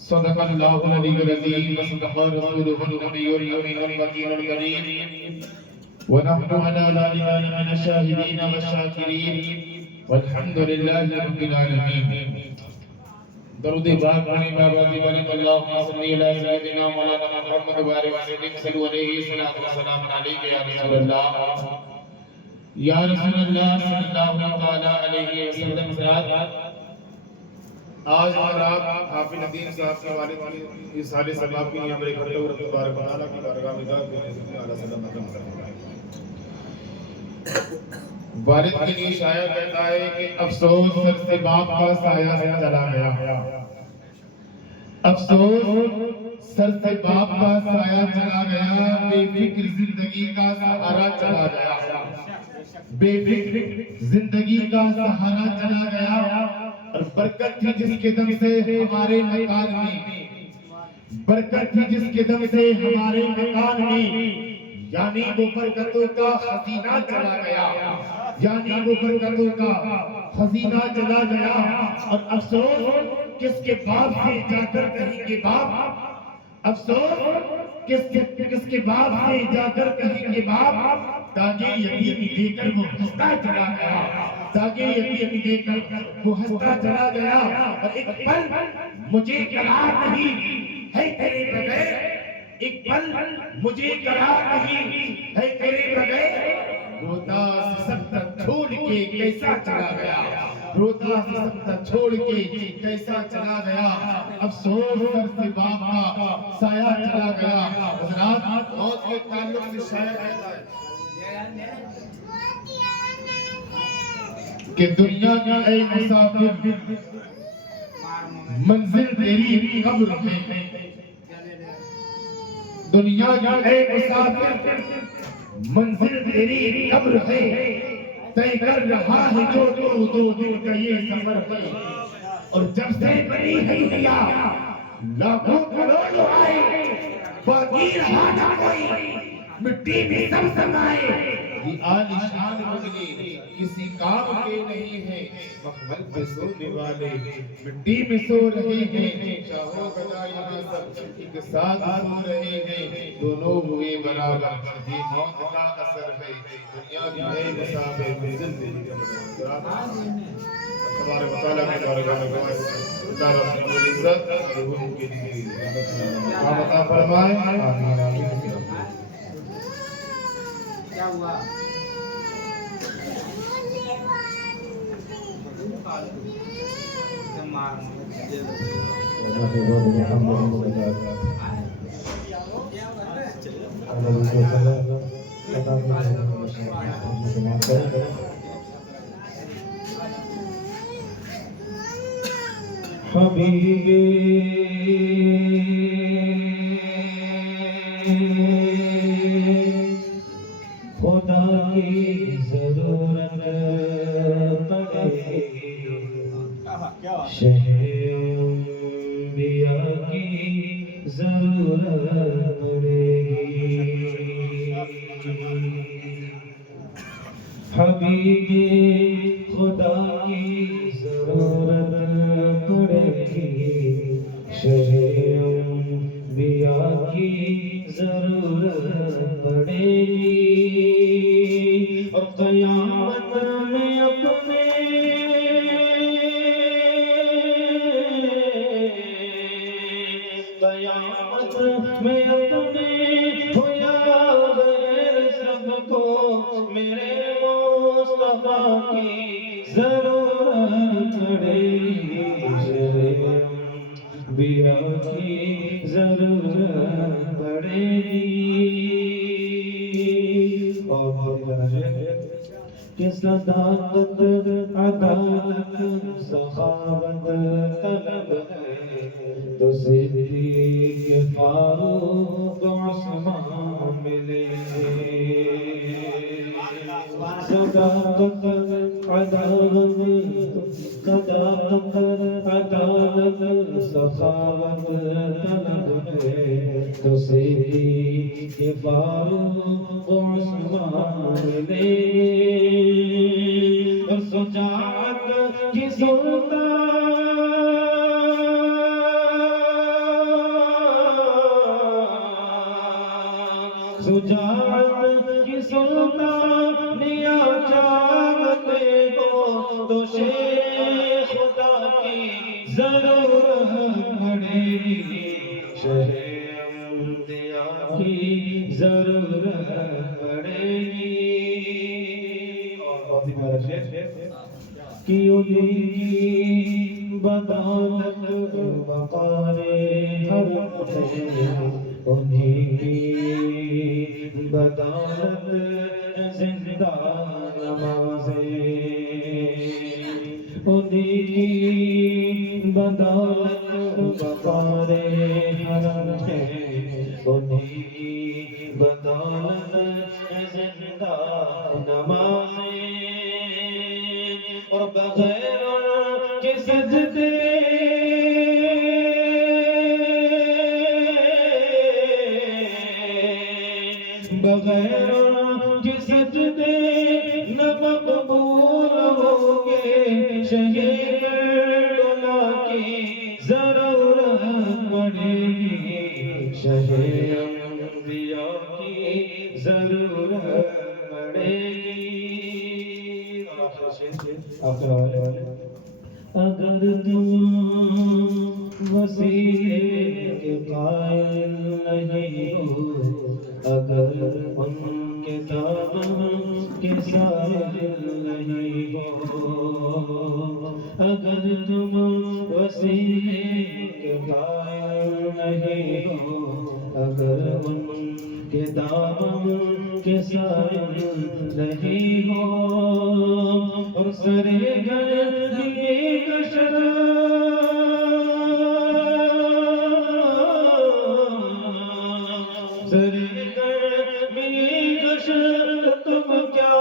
صدق اللہ العلی العظیم، وصدق رسولہ النبی الامین الوکیل الکریم، ونحن علی ذلک من الشاہدین والشاکرین، والحمد للہ رب العالمین۔ درود پاک پڑھیں بابا دی بارک اللہم صلی علی سیدنا مولانا محمد وآلہ وسلم، صلو علیہ صلاۃ و سلام علیک یا رسول اللہ، یا رسول اللہ صلی اللہ تعالی علیہ وسلم۔ آج اور آپ حافظ ندیم صاحب کے والد اس حال سباب کی ہم اکٹھے ہو رب تبارک و تعالیٰ کی بارگاہ میں دعا کرنے سے اعلیٰ سلام فرمائیں۔ والد کے لیے شاعر کہتا ہے کہ افسوس سر سے باپ کا سایہ چلا گیا، افسوس سر سے باپ کا سایہ چلا گیا، بے فکر زندگی کا سہارا چلا گیا، بے فکر زندگی کا سہارا چلا گیا، اور برکت تھی جس کے دم سے ہمارے مکان میں، برکت تھی جس کے دم سے ہمارے مکان میں، یعنی وہ برکتوں کا خزینہ چلا گیا، یعنی وہ برکتوں کا خزینہ چلا گیا۔ اور افسوس کس کے باپ سے جا کر کہیں گے باپ، افسوس کس کے باپ سے جا کر کہیں گے باپ، تاکہ یتیمی دے کر وہ ہنستا چلا گیا، تاکہ یتیمی دے کر وہ ہنستا چلا گیا۔ اور ایک پل مجھے قرار نہیں ہے تیرے بغیر، ایک پل مجھے قرار نہیں ہے تیرے بغیر، روتا سکتا چھوڑ کے کیسا چلا گیا، روتا سکتا چھوڑ کے کیسا چلا گیا، افسوس سر سے باپ کا سایہ چلا گیا۔ حضرات موت کے تعلق سے شاعر کہتا ہے کہ دنیا کا اے مسافر منزل تیری قبر ہے، دنیا کا اے مسافر منزل تیری قبر ہے، طے کر رہا ہے جو دو دن کا یہ سفر ہے، اور جب سے بنی ہے دنیا لاکھوں کروڑ آئے، باقی رہا نہ کوئی، مٹی میں سب سمائے، یہ عالی شان بغلی کسی کام کے نہیں ہیں، مخمل پہ سونے والے مٹی میں سو رہے ہیں، شاہو گدا یہاں سب ایک ساتھ سو رہے ہیں، دونوں ہوئے برابر، یہ موت کا اثر ہے، دنیا کی ہے مسافر منزل تیری قبر ہے۔ تبارک و تعالیٰ کی بارگاہ میں اللہ رب العزت اور روح کے لیے عطا فرمائے، آمین آمین۔ کیا ہوا؟ حبیبی خدا کی ضرورت پڑے گی حبیب خدا کی ضرورت پڑے گی شہ انبیاء کی ضرورت پڑے گی اور قیامت میں اپنے قیامت میں اپنے ہو یا غیر سب کو میرے مصطفیٰ کی ضرورت پڑے گی انبیاء کی ضرورت پڑے گی اور کہ صداقت عدالت سخاوت طلب ہے تو صدیق فاروق عثمان ملیں گے صداقت عدالت سخاوت طلب ہے تو صدیق فاروق عثمان ملیں گے اور شجاعت کی سلطانیہ چاہتے ہو تو شیر خدا کی ضرورت پڑے گی شہ انبیاء کی ضرورت پڑے گی کی بدولت وقار حرم ہے انہیں کی بدولت زندہ نمازیں انہیں کی بدولت وقار حرم ہے انہیں کی بدولت زندہ نمازیں اور بغیر کے سجدے بغیر کے سجدے نہ مقبول ہوں گے شہ کربلا کی ضرورت پڑے گی شہ انبیاء کی ضرورت پڑے گی اگر تم وسیلے کے قائل نہیں ہو اگر ان کے دامن کے سائل نہیں ہو اگر تم وسیلے کے قائل نہیں ہو اگر ان کے دامن کے سائل نہیں ہو اور سرے گردی کشر سرے گردی کشر تم کیا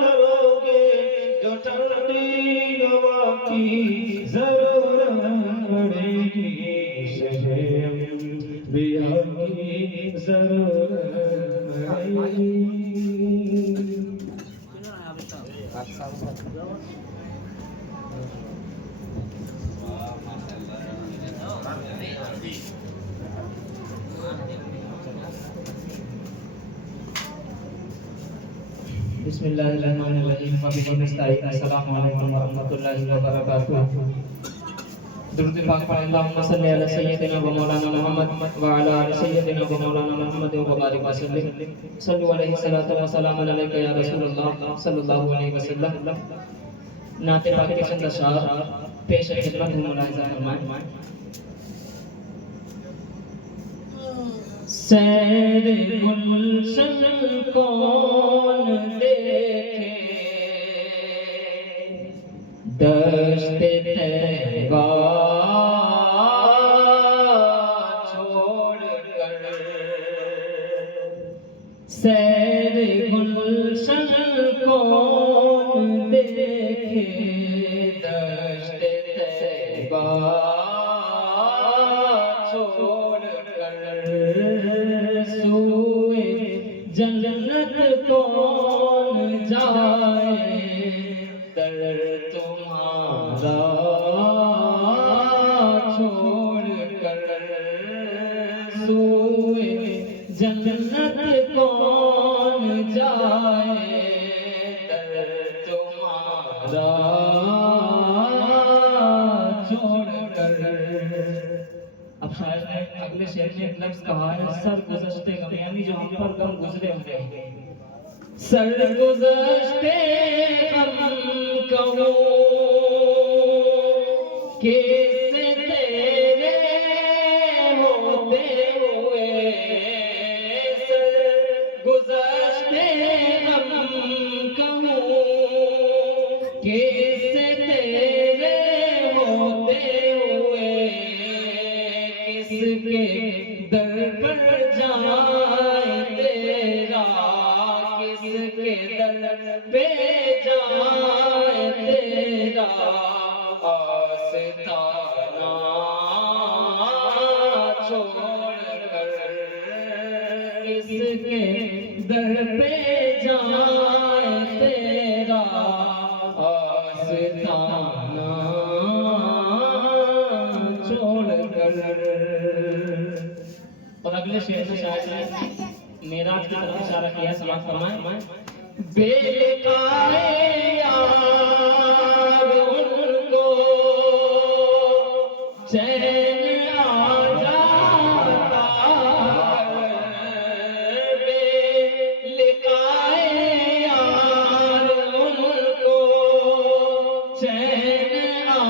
کرو گے جو ٹھنڈی ہوا کی ضرورت پڑے گی شہ انبیاء کی ضرورت پڑے گی بسم اللہ الرحمن الرحیم وبہ نستعین السلام علیکم ورحمۃ اللہ وبرکاتہ درود پاک پڑھیں اللہم صلی علی سیدنا و مولانا محمد وعلی آل سیدنا و مولانا محمد وبارک وسلم صلو علیہ الصلوۃ والسلام علیک یا رسول اللہ صلی اللہ علیہ وسلم نعت پاک کے چند اشعار پیش خدمت ملاحظہ فرمائیں سیر گلشن کون دیکھے دشت طیبہ چھوڑ کر سیر گلشن کون دیکھے دشت طیبہ چھوڑ کر جنت کون جائے در تمہارا چھوڑ کر. اب شاید نے اگلے شعر میں ایک لفظ کہا ہے سر گزشتے غم، یعنی جو ہم پر غم گزرے ہوئے ہیں. سر گزشتے غم کہوں کیسے تیرے ہوتے ہوئے، سر گزشتے غم کہوں کیسے تیرے ہوتے ہوئے، کس کے در پر جائے تیرا، کس کے در پہ جائے تیرا آستانہ چھوڑ کر، کس کے در پہ جائے تیرا آستانہ چھوڑ کر. اور اگلے شعر میں شاعر نے معراج کی طرف اشارہ کیا. سماعت فرمائیں. بے لقائے یار ان کو چین آ جاتا، بے لقائے یار ان کو چین آ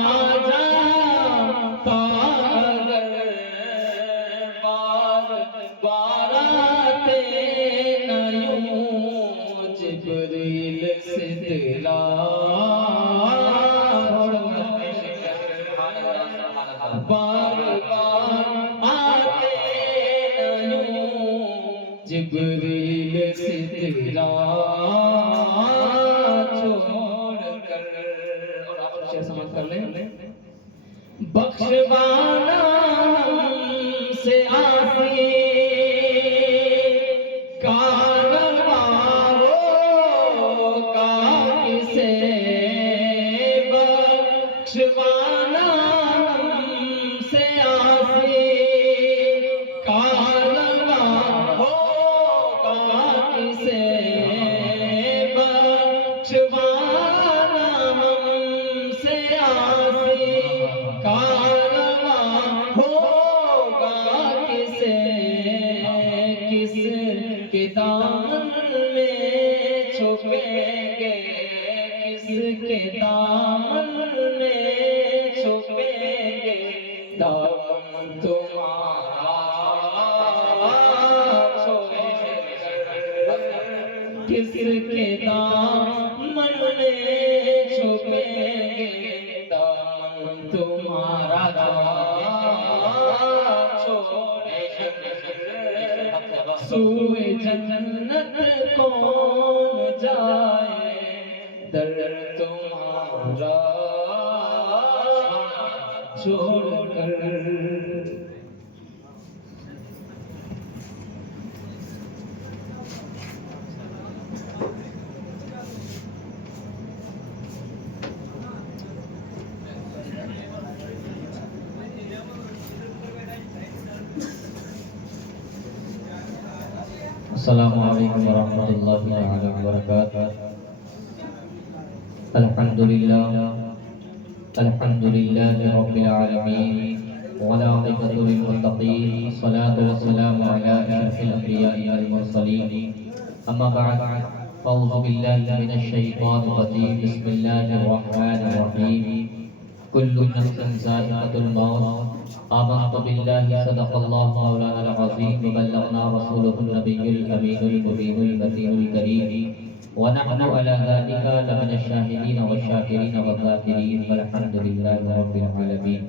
جاتا، بار آتے نہ یوں جبریل سے دلا، بار آتے نہ یوں جبریل سے دلا چھوڑ کر. اور آپ شعر سمجھ کر لیں. بخشوانا ہم سے آسی کارواں ہوگا کسے، بخشوانا ہم سے آسی کارواں ہوگا کسے، بخشوانا ہم سے آسی کارواں ہوگا کسے، کس کے دامن میں چھپیں گے، کس کے دامن میں چھپیں گے، دامن تمہارا چھوڑ کر، کس کے دامن میں چھپیں گے، دامن تمہارا چھوڑ کر. سوئے جنت کون جائے در تمہارا چھوڑ کر. السلام علیکم ورحمۃ اللہ تعالی وبرکاتہ. الحمدللہ رب العالمین والعاقبۃ للمتقین، الصلاۃ والسلام علی اشرف الانبیاء والمرسلین. اما بعد اعوذ باللہ من الشیطان الرجیم. بسم اللہ الرحمن الرحیم. کل نفس ذائقۃ الموت. آمنت باللہ صدق اللہ مولانا العظیم وبلغنا رسولہ النبی الامین المبین المتین الکریم ونحن علی ذلک لمن الشاہدین والشاکرین والذاکرین والحمد للہ رب العالمین.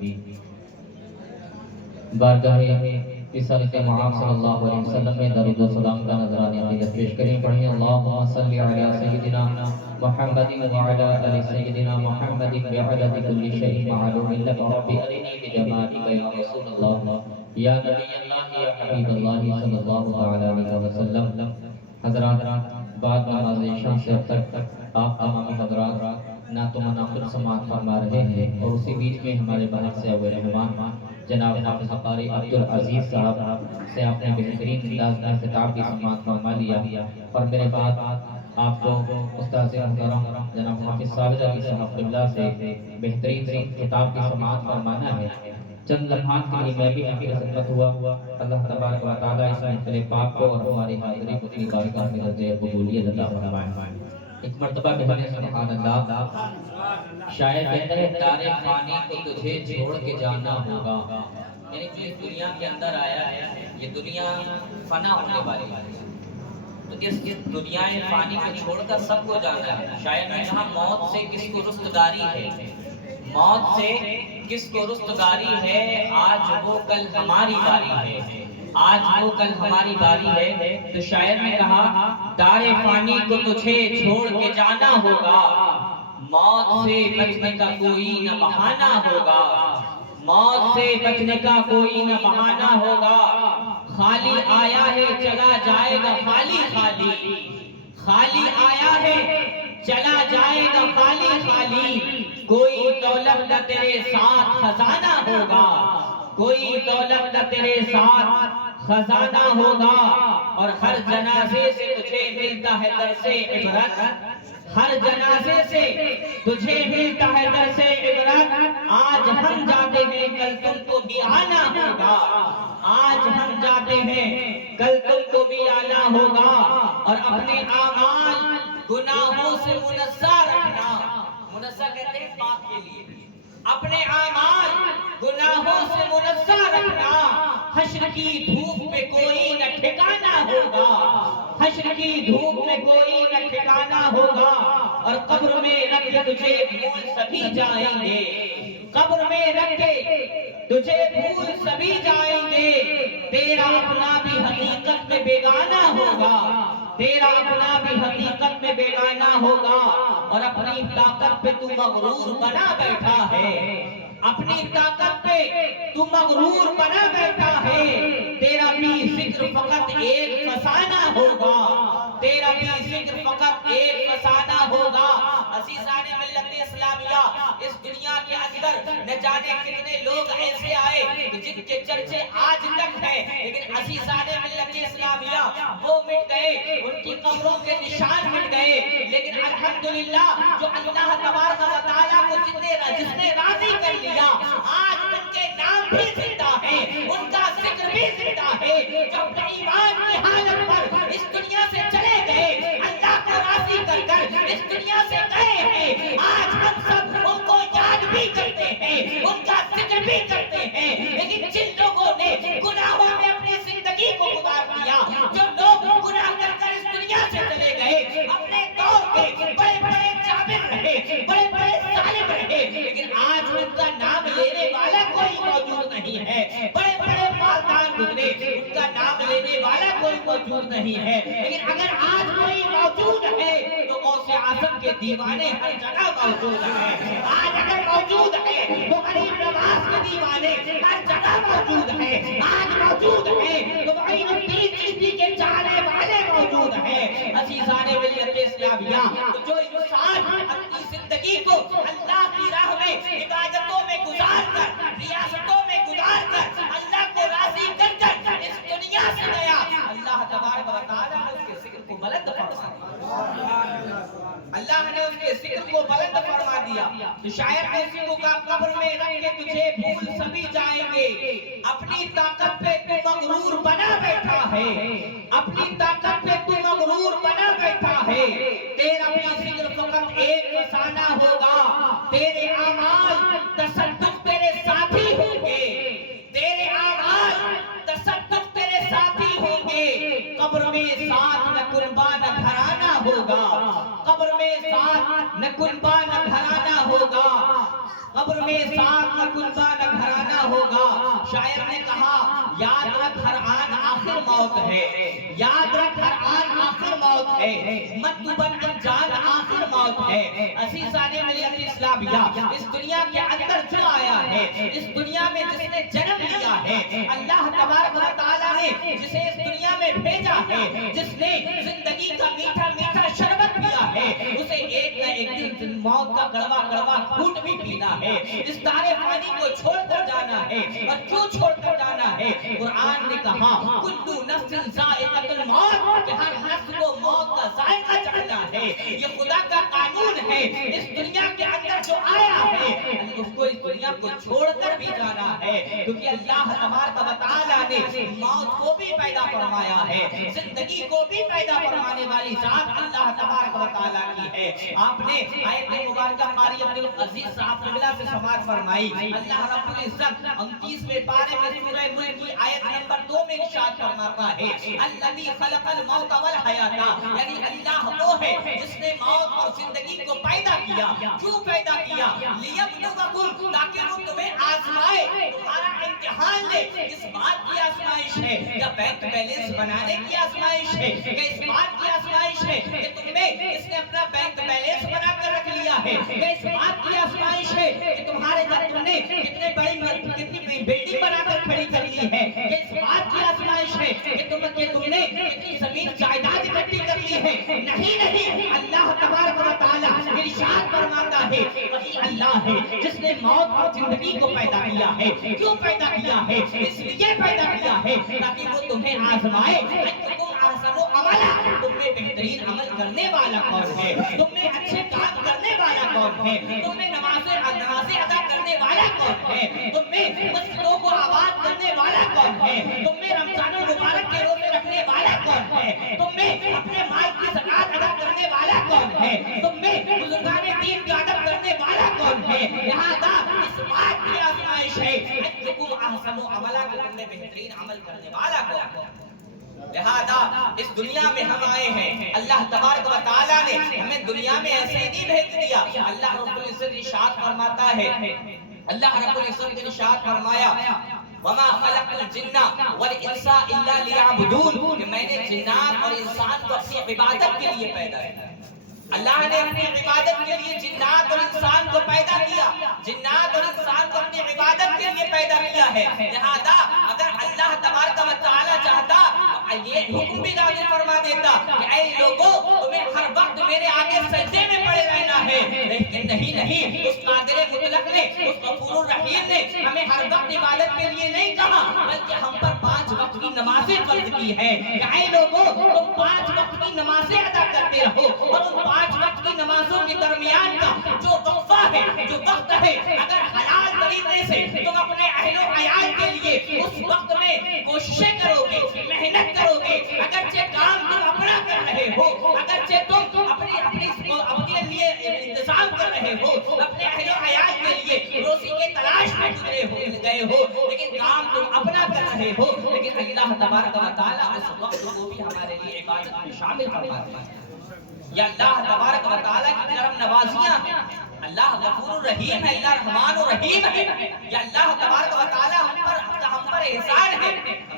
بارگاہ رسالت معاذ صلی اللہ علیہ وسلم میں درود و سلام کا نذرانہ عقیدت پیش کریں. پڑھیں اللہم صلی علی سیدنا محمد وعلی آل سیدنا محمد بعدد کل شیء معلوم لک رب ارنی بجمالک یا رسول اللہ یا نبی اللہ یا حبیب اللہ صلی اللہ علیہ وسلم. حضرات، بعد نماز عشاء سے اب تک آپ تمام حضرات نعت و مناقب سماعت فرما رہے ہیں، اور اسی بیچ میں ہمارے باہر سے اول رحمان جناب حافظ قاری عبدالعزیز صاحب سے آپ نے بہترین انداز میں خطاب کی سماعت فرما لیا، اور میرے بعد آپ کو استاذ محترم جناب حافظ صالح علی صاحب قبلہ سے بہترین خطاب کی سماعت فرمانا ہے۔ چند لمحات کے لیے میں بھی آپ کی خدمت ہوا۔ اللہ تبارک و تعالیٰ اس محفل پاک کو اور ہماری حاضری کو اپنی بارگاہ میں درجہ قبولیت عطا فرمائے۔ ایک مرتبہ کہنے سبحان اللہ، شاعر کہتا ہے دار فانی کو تجھے چھوڑ کے جانا ہوگا، یعنی تو اس دنیا کے اندر آیا ہے، یہ دنیا فنا ہونے والی ہے، تو اس دنیا فانی کو چھوڑ کر سب کو جانا ہے۔ شاعر نے کہا موت سے کس کو رستگاری ہے، موت سے کس کو رستگاری ہے، آج وہ کل ہماری باری ہے، آج وہ کل ہماری باری ہے۔ تو شاعر نے کہا دار فانی کو تجھے چھوڑ کے جانا ہوگا، موت سے بچنے کا کوئی نہ بہانہ ہوگا، موت سے بچنے کا کوئی نہ بہانہ ہوگا، خالی آیا ہے چلا جائے گا خالی خالی، خالی آیا ہے چلا جائے گا خالی خالی، کوئی دولت نہ تیرے ساتھ خزانہ ہوگا، کوئی دولت نہ تیرے ساتھ خزانہ ہوگا، اور ہر جنازے سے تجھے ملتا ہے درس عبرت، ہر جنازے سے تجھے ملتا ہے درس عبرت، آج ہم جاتے ہیں کل تم کو بھی آنا ہوگا، آج ہم جاتے ہیں کل تم کو بھی آنا ہوگا، اور اپنے اعمال گناہوں سے منزہ رکھنا، منزہ کہتے ہیں پاک کے لیے، اپنے اعمال گناہوں سے منزہ رکھنا، حشر کی دھوپ میں کوئی نہ ٹھکانا ہوگا، حشر کی دھوپ میں کوئی نہ ٹھکانا ہوگا، اور قبر میں رکھ کے تجھے بھول سبھی جائیں گے، قبر میں رکھ کے تجھے بھول سبھی جائیں گے، تیرا اپنا بھی حقیقت میں بیگانہ ہوگا، تیرا اپنا بھی حقیقت میں بیگانہ ہوگا، اور اپنی طاقت پہ تو مغرور بنا بیٹھا ہے، اپنی طاقت پہ تو مغرور بنا بیٹھا ہے، تیرا بھی ذکر فقط ایک فسانہ ہوگا، تیرا بھی ذکر فقط ایک فسانہ ہوگا۔ عزیزان ملت اسلامیہ، اس دنیا کے اندر نہ جانے کتنے لوگ ایسے آئے جن کے چرچے آج تک ہیں، لیکن عزیزان ملت اسلامیہ وہ مٹ گئے، ان کی قبروں کے نشان مٹ گئے، لیکن الحمدللہ جو اللہ تبارک و تعالیٰ کو جس نے راضی کر لیا، آج ان کے نام بھی زندہ ہے، ان کا ذکر بھی زندہ ہے، جو اپنے ایمان کی حالت پر اس دنیا سے چلے گئے، اللہ کو راضی کر کر اس دنیا سے گئے ہیں، آج ہم سب ان کو یاد بھی کرتے ہیں، ان کا ذکر بھی کرتے ہیں، لیکن جن لوگوں نے گناہوں میں اپنی زندگی کو گزار دیا، جو لوگ گناہ کر کر اس دنیا سے چلے گئے، اپنے دور کے بڑے بڑے جابر رہے، بڑے بڑے ظالم رہے، لیکن آج ان کا نام لینے والا کوئی موجود نہیں ہے، بڑے بڑے مالدار گزرے، ان کا نام لینے والا کوئی موجود نہیں ہے، لیکن اگر آج کوئی موجود ہے تو غوث اعظم کے دیوانے ہر جگہ موجود ہیں، آج اگر موجود ہے تو غریب نواز کے دیوانے ہر جگہ موجود ہیں، آج موجود ہے تو معین الدین چشتی کے چاہنے والے موجود ہیں۔ عزیزان ملت اسلامیہ، تو جو انسان اپنی زندگی کو اللہ کی راہ میں عبادتوں میں گزار کر، ریاستوں میں گزار کر، اللہ کو راضی کر کر اس دنیا سے گیا، اللہ تبارک و تعالیٰ نے اس کے ذکر کو بلند فرما دیا، اللہ نے اس کے ذکر کو بلند فرما دیا۔ تو شاعر نے اسی کو کہا قبر میں رکھ کے تجھے بھول سبھی جائیں گے، اپنی طاقت پہ تو مغرور بنا بیٹھا ہے، اپنی طاقت پہ تو مغرور بنا بیٹھا ہے، تیرا بھی ذکر فقط ایک فسانہ ہوگا، تیرے اعمال تصدق تیرے ساتھی ہوں گے، تیرے اعمال تصدق تیرے ساتھی ہوں گے، قبر میں ساتھ نہ کنبہ نہ گھرانہ ہوگا، قبر میں ساتھ نہ کنبہ نہ گھرانہ ہوگا، قبر میں ساتھ نہ کنبہ نہ گھرانہ ہوگا۔ شاعر نے کہا یاد رکھ ہر آن آخر موت ہے، یاد رکھ ہر آن آخر موت ہے، مطلوباً انجان آخر موت ہے۔ عزیزان ملت اسلامیہ، اس دنیا کے اندر جو آیا ہے، اس دنیا میں جس نے جنم لیا ہے، اللہ تبارک و تعالیٰ نے نے جسے اس دنیا میں بھیجا ہے، جس نے زندگی کا میٹھا میٹھا شربت پیا ہے، اسے ایک نہ ایک دن موت کا کڑوا کڑوا گھونٹ بھی پینا ہے، اس دار فانی کو چھوڑ کر جانا ہے۔ اور کیوں چھوڑ کر جانا ہے؟ قرآن نے کہا کلو نفس ذائقۃ الموت، کہ ہر نفس کو موت کا ذائقہ چکھنا ہے، یہ خدا کا قانون ہے۔ اس دنیا کے اندر جو آیا ہے اس کو اس دنیا کو چھوڑ کر بھی جانا ہے، کیونکہ اللہ تبارک و تعالیٰ نے موت کو بھی پیدا فرمایا ہے، زندگی کو بھی پیدا فرمانے والی ذات اللہ تبارک و تعالیٰ کی ہے۔ آپ نے آیت مبارکہ قاری عبدالعزیز صاحب قبلہ سے سماعت فرمائی، اللہ رب العزت 29ویں پارے میں سورہ ملک کی آیت نمبر 2 میں ارشاد فرماتا ہے الذی خلق الموت والحیات، یعنی اللہ وہ ہے جس نے موت اور زندگی کو پیدا کیا۔ کیوں پیدا کیا؟ لیبلوکم، تاکہ وہ تمہیں آزمائے، تمہارا امتحان لے۔ اس بات کی آزمائش ہے کہ بینک بیلنس بنانے کی آزمائش ہے، کہ اس بات کی آزمائش ہے کہ تم نے اس نے اپنا بینک بیلنس بنا کر رکھ لیا ہے، کہ اس بات کی آزمائش ہے کہ تمہارے گھر تم نے کتنی بلڈنگ بنا کر کھڑی کر لی ہے، کہ اس بات کی آزمائش ہے کہ تم نے کتنی زمین جائیداد اکٹھی کر لی ہے۔ نہیں، اللہ تبارک و تعالیٰ ارشاد فرماتا ہے وہی اللہ ہے جس نے موت اور زندگی کو پیدا کیا ہے۔ کیوں پیدا کیا ہے؟ اس لیے پیدا کیا ہے تاکہ وہ تمہیں آزمائے، تم میں بہترین عمل کرنے والا کون ہے، تم میں اچھے کام کرنے والا کون ہے، تم میں نمازیں ادا کرنے والا کون ہے، تم میں مسجدوں کو آباد کرنے والا کون ہے، تم میں رمضان المبارک کے روزے رکھنے والا کون ہے، تم میں اپنے مال کی زکات ادا کرنے والا کون ہے، تم میں بزرگان دین کا ادب کرنے والا کون ہے۔ لہذا اس بات کی آزمائش ہے اجرکم احسن عملا، کہ تم میں بہترین عمل کرنے والا کون ہے۔ لہذا اس دنیا میں ہم آئے ہیں، اللہ تبارک و تعالیٰ نے ہمیں دنیا میں ایسے ہی نہیں بھیج دیا۔ اللہ رب العزت ارشاد فرماتا ہے، اللہ رب العزت نے ارشاد فرمایا وَمَا خَلَقْتُ الْجِنَّ وَالْإِنسَ إِلَّا لِيَعْبُدُونَ، کہ میں نے جنات اور انسان کو اپنی عبادت کے لیے پیدا کیا۔ اللہ نے اپنی عبادت کے لیے جنات اور انسان کو پیدا کیا، جنات اور انسان کو اپنی عبادت کے لیے پیدا کیا ہے۔ لہذا اگر اللہ تبارک و تعالیٰ چاہتا یہ حکم بھی نازل فرما دیتا کہ اے لوگوں تمہیں ہر وقت میرے آگے سجدے میں پڑے رہنا ہے، لیکن نہیں، اس قادر مطلق نے، اس غفور الرحیم نے ہمیں ہر وقت عبادت کے لیے نہیں کہا، بلکہ ہم پر 5 وقت کی نمازیں فرض کی ہے کہ اے لوگوں تم 5 وقت کی نمازیں ادا کرتے رہو، اور ان 5 وقت کی نمازوں کے درمیان کا جو وقفہ ہے، جو وقت ہے، اگر حلال طریقے سے تم اپنے اہل و عیال کے لیے اس وقت میں کوششیں کرو گے، محنت کرو گے، اگرچہ کام تم اپنا کر رہے ہو، اگرچہ تم اپنے لیے انتظام کر رہے ہو، اپنے اہل و عیال کے لیے روزی کے تلاش میں گئے ہو، لیکن کام تم اپنا کر رہے ہو، لیکن اللہ تبارک و تعالیٰ اس وقت کو بھی ہمارے لیے عبادت میں شامل فرماتا ہے۔ یا اللہ تبارک و تعالیٰ کی کرم نوازیاں ہیں، اللہ غفور الرحیم ہے، اللہ رحمان الرحیم ہے، یا اللہ تبارک و تعالیٰ ہم پر احسان ہے۔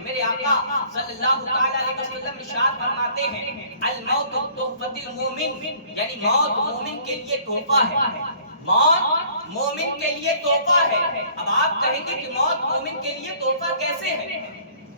میرے آقا صلی اللہ علیہ وسلم ارشاد فرماتے ہیں الموت تحفۃ المومن، یعنی موت مومن کے لیے تحفہ ہے، موت مومن کے لیے تحفہ ہے۔ اب آپ کہیں گے کہ موت مومن کے لیے تحفہ کیسے ہے؟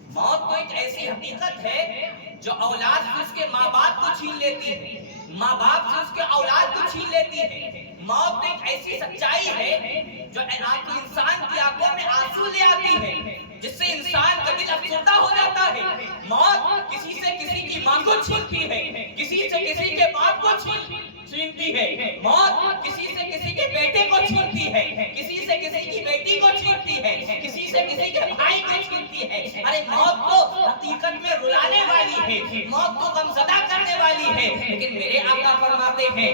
موت تو ایک ایسی حقیقت ہے جو اولاد سے اس کے ماں باپ کو چھین لیتی ہے، ماں باپ سے اس کے اولاد کو چھین لیتی ہے۔ موت ایک ایسی سچائی ہے جو انسان کی آنکھوں میں آنسو لے آتی ہے، جس سے انسان کا دل افسردہ ہو جاتا ہے۔ موت کسی سے کسی کی ماں کو چھینتی ہے، کسی سے کسی کے باپ کو چھینتی ہے، موت کسی سے کسی کے بیٹے کو چھینتی ہے، کسی سے کسی کی بیٹی کو چھینتی ہے، کسی سے کسی کے بھائی کو چھینتی ہے۔ ارے موت تو حقیقت میں رلانے والی ہے، موت تو غمزدہ کرنے والی ہے، لیکن میرے آقا فرماتے ہیں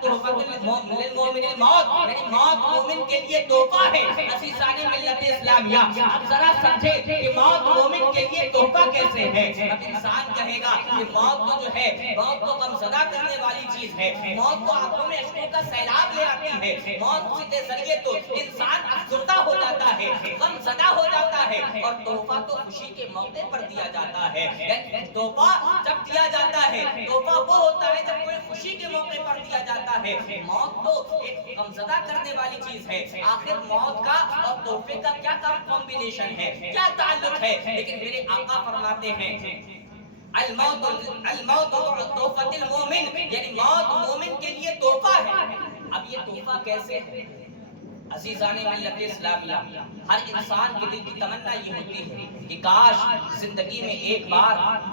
للمؤمن الموت، یعنی موت مومن کے لیے تحفہ ہے۔ عزیزان ملت اسلامیہ، اب ذرا سمجھے کہ موت مومن کے لیے تحفہ کیسے ہے۔ اب انسان کہے گا کہ موت تو جو ہے موت تو غمزدہ کرنے والی چیز ہے، موت تو آنکھوں میں اشکوں کا سیلاب لے آتی ہے، موت کے ذریعے تو انسان افسردہ ہو جاتا ہے، غمزدہ ہو جاتا ہے۔ اور تحفہ تو خوشی کے موقع پر دیا جاتا ہے. یعنی تحفہ جب دیا جاتا ہے تحفہ وہ ہوتا ہے جب کوئی خوشی کے موقع پر دیا جاتا ہے. موت تو ایک غمزدہ کرنے والی چیز ہے. آخر موت کا اور تحفے کا کیا کمبینیشن ہے, کیا تعلق ہے؟ لیکن میرے آقا فرماتے ہیں الموت تحفۃ المومن, یعنی موت مومن کے لیے تحفہ ہے. اب یہ تحفہ کیسے ہے؟ عزیزان ملت اسلامیہ, ہر انسان کے دل کی تمنا یہ ہوتی ہے کہ کاش زندگی میں ایک بار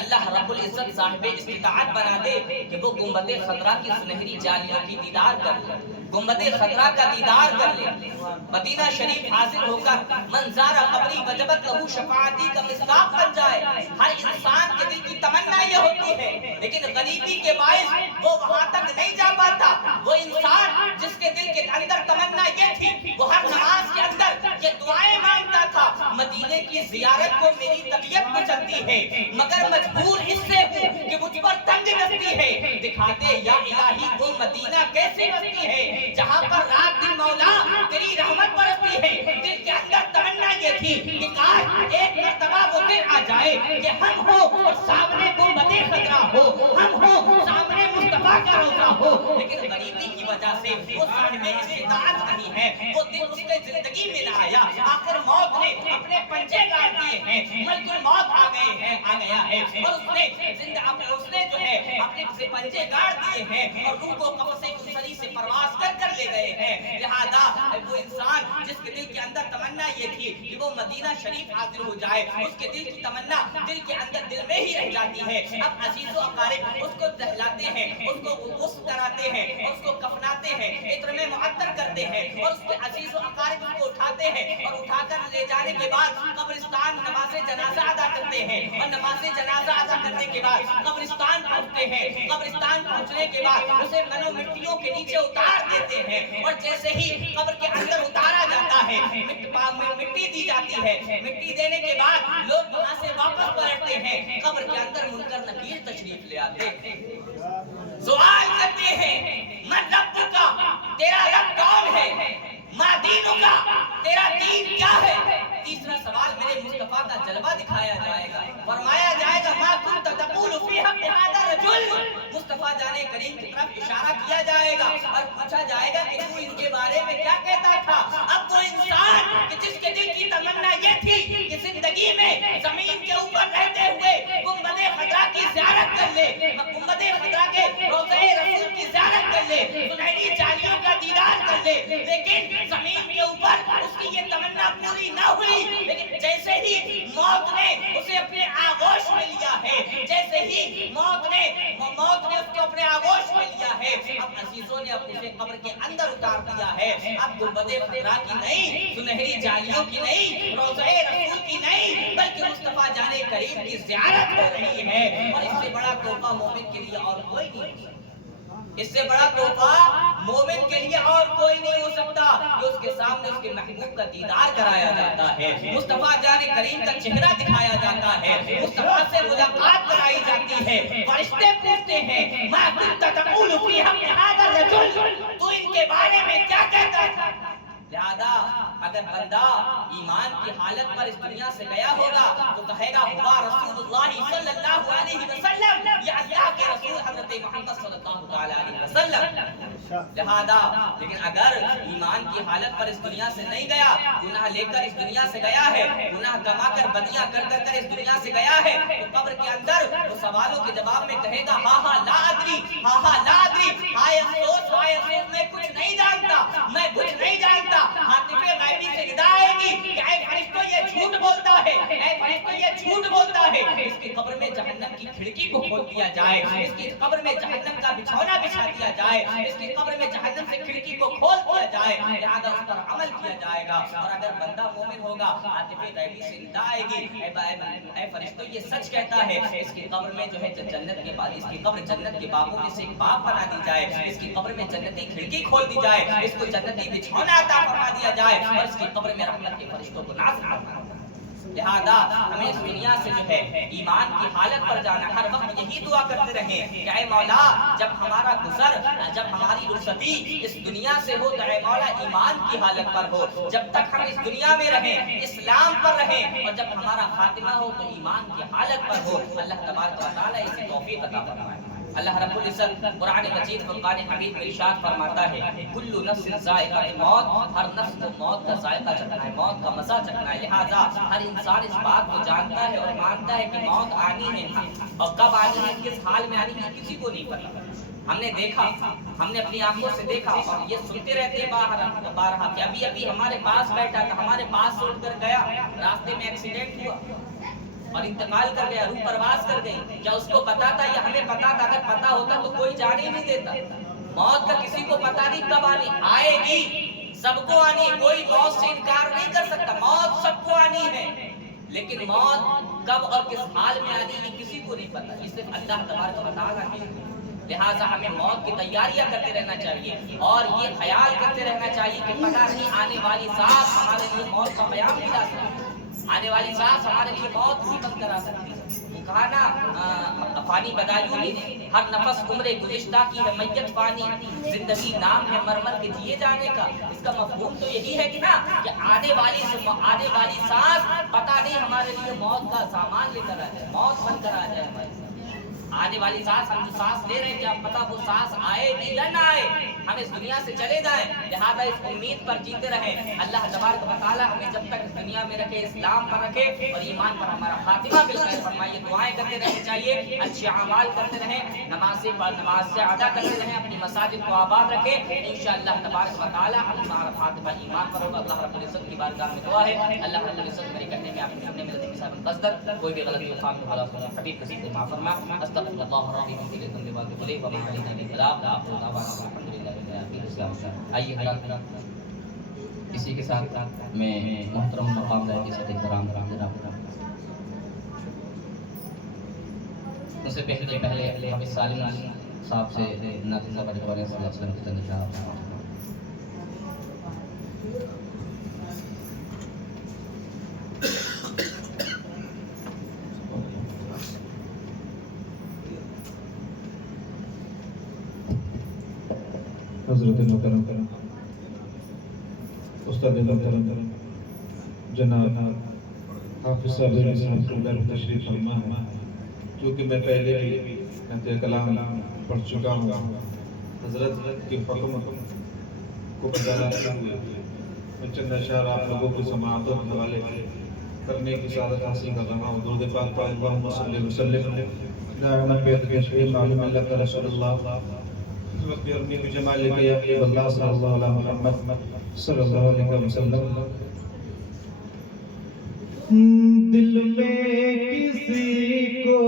اللہ رب العزت صاحب استطاعت بنا دے کہ وہ گنبد خضرا کی سنہری جالیوں کی دیدار کر لے, گنبد خضرا کا دیدار کر لے, مدینہ شریف حاضر ہو کر منظر قبری وجبت لہو شفاعتی کا مصداق بن جائے. ہر انسان کے دل کی تمنا یہ ہوتی ہے, لیکن غریبی کے باعث وہ وہاں تک نہیں جا پاتا. وہ انسان جس کے دل کے اندر تمنا یہ تھی, وہ ہر نماز کے اندر یہ دعائیں مانگتا تھا, مدینے کی زیارت کو میری طبیعت میں چلتی ہے مگر مجبور اس سے ہوں کہ مجھ پر تنگ دستی ہے. دکھا دے یا الہی وہ مدینہ کیسے بستی ہے جہاں پر رات دن مولا تیری رحمت برستی ہے. دل کے اندر تمنا یہ تھی کہ کاش ایک مرتبہ وہ دن آ جائے کہ ہم ہو اور سامنے گنبد خضرا ہو, ہم ہو سامنے مصطفیٰ کا روضہ ہو. لیکن غریبی کی وجہ سے وہ صاحب استطاعت نہیں ہے, وہ دن اس کے زندگی میں نہ آیا. آخر موت نے اپنے پنجے گاڑ دیے ہیں, ملک الموت آ گیا ہے اور اس نے جو ہے اپنے پنجے گاڑ دیے ہیں اور روح کو قبض کنسری سے پرواز کر لے گئے ہیں. لہذا وہ انسان جس کے دل کے اندر تمنا یہ تھی کہ وہ مدینہ شریف حاضر ہو جائے, اس کے دل کی تمنا دل کے اندر دل میں ہی رہ جاتی ہے. اب عزیز و اقارب اس کو دہلاتے ہیں, اس کو غسل کراتے ہیں, اس کو کفناتے ہیں, عطر میں معطر کرتے ہیں اور اس کے عزیز و اقارب اس کو اٹھاتے ہیں اور اٹھا کر لے جانے کے بعد قبرستان نماز جنازہ ادا کرتے ہیں اور نماز جنازہ ادا کرنے کے بعد قبرستان پہنچتے ہیں. قبرستان پہنچنے کے بعد اسے منو مٹیوں کے نیچے اتار دیتے ہیں اور جیسے ہی قبر کے اندر اتارا جاتا ہے مٹی دی جاتی ہے. مٹی دینے کے بعد لوگ وہاں سے واپس پلٹتے ہیں, قبر کے اندر منکر نکیر تشریف لے آتے ہیں, سوال کرتے ہیں من رب کا, تیرا رب کون ہے, ما دینوں کا, تیرا دین کیا ہے. تیسرا سوال میرے مصطفیٰ کا جلوہ دکھایا جائے گا, فرمایا جائے گا ما کنت تقول فی حق ھذا الرجل. مصطفیٰ جانے کریم کی طرف اشارہ کیا جائے گا اور پوچھا جائے گا کہ تو ان کے بارے میں کیا کہتا تھا. اب وہ انسان کہ جس کے دل کی تمنا یہ تھی کہ زندگی میں زمین کے اوپر رہتے ہوئے گنبد خضرا کی زیارت کر لے, گنبد خضرا کے روضہ رسول کی زیارت کر لے, سنہری جالیوں کا دیدار کر لے, لیکن زمین کے اوپر اس کی یہ تمنا پوری نہ ہوئی. لیکن جیسے ہی موت نے اسے اپنے آغوش میں لیا ہے, جیسے ہی موت نے اس کو اپنے آغوش میں لیا ہے, اب عزیزوں نے اسے قبر کے اندر اتار دیا ہے. اب گنبد خضرا کی نہیں, سنہری جالیوں کی نہیں, روضہ رسول کی نہیں, بلکہ مصطفیٰ جانے کریم کی زیارت ہو رہی ہے. اور اس سے بڑا تحفہ مومن کے لیے اور کوئی نہیں, اس سے بڑا تحفہ مومن کے لیے اور کوئی نہیں ہو سکتا کہ اس کے سامنے اس کے محبوب کا دیدار کرایا جاتا ہے, مصطفیٰ جانے کریم کا چہرہ دکھایا جاتا ہے, مصطفیٰ سے ملاقات کرائی جاتی ہے. فرشتے پوچھتے ہیں ما کنت تقول فی حق ھذا الرجل, تو ان کے بارے میں کیا کہتا تھا. لہذا اگر بندہ ایمان کی حالت پر اس دنیا سے گیا ہوگا تو کہے گا ہوا رسول اللہ صلی اللہ علیہ وسلم, یا اللہ کے رسول حضرت محمد صلی اللہ علیہ وسلم. لہذا لیکن اگر ایمان کی حالت پر اس دنیا سے نہیں گیا, گناہ لے کر اس دنیا سے گیا ہے, گناہ کما کر بدیاں کر کر اس دنیا سے گیا ہے, تو قبر کے اندر وہ سوالوں کے جواب میں کہے گا ہاں ہاں لا ادری, ہاں ہاں لا ادری, ہائے افسوس, ہائے افسوس, میں کچھ نہیں جانتا, میں کچھ نہیں جانتا. حاطب غیبی سے ندا آئے گی کہ اے فرشتوں یہ جھوٹ بولتا ہے, اے فرشتوں یہ جھوٹ بولتا ہے. اس کی قبر میں جہنم کی کھڑکی کو کھول دیا جائے, اس کی قبر میں جہنم کا بچھونا بچھا دیا جائے, اس کی قبر میں جہنم سے کھڑکی کو کھول دیا جائے, لہذا اس پر عمل کیا جائے گا. اور اگر بندہ مومن ہوگا, حاطب غیبی سے ندا آئے گی اے فرشتوں یہ سچ کہتا ہے, اس کی قبر میں جو ہے جنت کے بعد اس کی قبر جنت کے باغوں میں سے ایک باغ بنا دی جائے, اس کی قبر میں جنتی کھڑکی کھول دی جائے, اس کو جنتی بچھونا عطا فرما دیا جائے اور اس کی قبر میں رحمت کے فرشتوں کو نازل فرما. لہذا ہمیں اس دنیا سے جو ہے ایمان کی حالت پر جانا، ہر وقت یہی دعا کرتے رہیں کہ اے مولا جب ہمارا گزر، جب ہماری رخصتی اس دنیا سے ہو تو اے مولا ایمان کی حالت پر ہو، جب تک ہم اس دنیا میں رہیں اسلام پر رہیں، اور جب ہمارا خاتمہ ہو تو ایمان کی حالت پر ہو۔ اللہ تبارک و تعالیٰ اسے توفیق عطا فرمائے۔ اللہ رب العزت قرآن مجید فرقان حمید میں ارشاد فرماتا ہے کل نفس ذائقہ الموت، ہر نفس کو موت کا ذائقہ چکھنا ہے، موت کا مزہ چکھنا ہے، لہذا ہر انسان اس بات کو جانتا ہے اور مانتا ہے کہ موت آنی ہے، اور کب آنی ہے، کس حال میں آنی ہے، کسی کو نہیں پتا۔ ہم نے دیکھا، ہم نے اپنی آنکھوں سے دیکھا اور یہ سنتے رہتے ہیں بارہا کہ ابھی ہمارے پاس بیٹھا تھا، ہمارے پاس سے اٹھ کر گیا، راستے میں ایکسیڈنٹ ہوا اور انتقال کر گیا، روح پرواز کر گئی۔ کیا اس کو پتا تھا یا ہمیں پتا تھا؟ اگر پتا ہوتا تو کوئی جانے ہی نہیں دیتا۔ موت کا کسی کو پتا نہیں کب آنی، آئے گی، سب کو آنی، کوئی موت سے انکار نہیں کر سکتا، موت سب کو آنی ہے، لیکن موت کب اور کس حال میں آنی یہ کسی کو نہیں پتا، یہ صرف اللہ تبارک و تعالیٰ کی۔ لہٰذا ہمیں موت کی تیاریاں کرتے رہنا چاہیے اور یہ خیال کرتے رہنا چاہیے کہ پتہ نہیں آنے والی سانس ہمارے لیے موت کا قیام بھی لا سکتی ہے، آنے والی سانس ہمارے لیے موت بھی بند کرا سکتی ہے۔ کہا نا فانی بدایونی نے، ہر نفس عمر گزشتہ کی ہے میت فانی، زندگی نام ہے مرمر کے جیے جانے کا۔ اس کا مفہوم تو یہی ہے کہ نا کہ آنے والی سانس پتہ نہیں ہمارے لیے موت کا سامان لے کر آ جائے، موت بن کر آ جائے ہمارے آنے والی سانس۔ ہم جو سانس لے رہے ہیں کیا پتا وہ سانس آئے بھی یا نہ آئے، ہم اس دنیا سے چلے جائیں، لہذا اس امید پر جیتے رہیں۔ اللہ تبارک و تعالیٰ ہمیں جب تک اس دنیا میں رکھے، اسلام پر رکھے اور ایمان پر ہمارا خاتمہ بالخیر فرمائے۔ دعائیں کرتے رہنے چاہیے، اچھے اعمال کرتے رہیں، نماز سے ادا کرتے رہیں، اپنی مساجد کو آباد رکھیں، انشاءاللہ تبارک و تعالیٰ ہمارا خاتمہ ایمان پر ہوگا۔ اللہ رب العزت کی بارگاہ میں دعا ہے، اللہ رب العزت میرے کہنے میں، آپ کے سامنے میرے دل میں قصدر کوئی بھی غلطی مقام میں خلاف ہونا حبیب کسی سے معاف فرما۔ استغفر اللہ العظیم من کل ذنب واتوب الیہ وما علینا من بلاغ آخر دعوانا الحمدللہ رب العالمین۔ آئیے حضرات اسی کے ساتھ میں محترم مقام دار کی صدر کرام جناب اس سے پہلے حافظ سالم صاحب سے نعت اللہ صلی اللہ علیہ وسلم کی تنظیم حضرت محترم استاد محترم جناب حافظ صاحب اللہ تشریف فرما ہے، چونکہ میں پہلے بھی نعت کلام پڑھ چکا ہوں، حضرت کے حکم کو بدلاتے ہوئے میں چند اشعار آپ لوگوں کو سماعت و حوالے کرنے کی سعادت حاصل کر رہا ہوں۔ درود پاک پر اللہم صلی وسلم دائما بیدک شریف معلوم اللہ کا رسول اللہ اپنی بجمالک یا حبیب اللہ صلی اللہ علیہ محمد صلی اللہ علیہ وسلم۔ دل میں کسی کو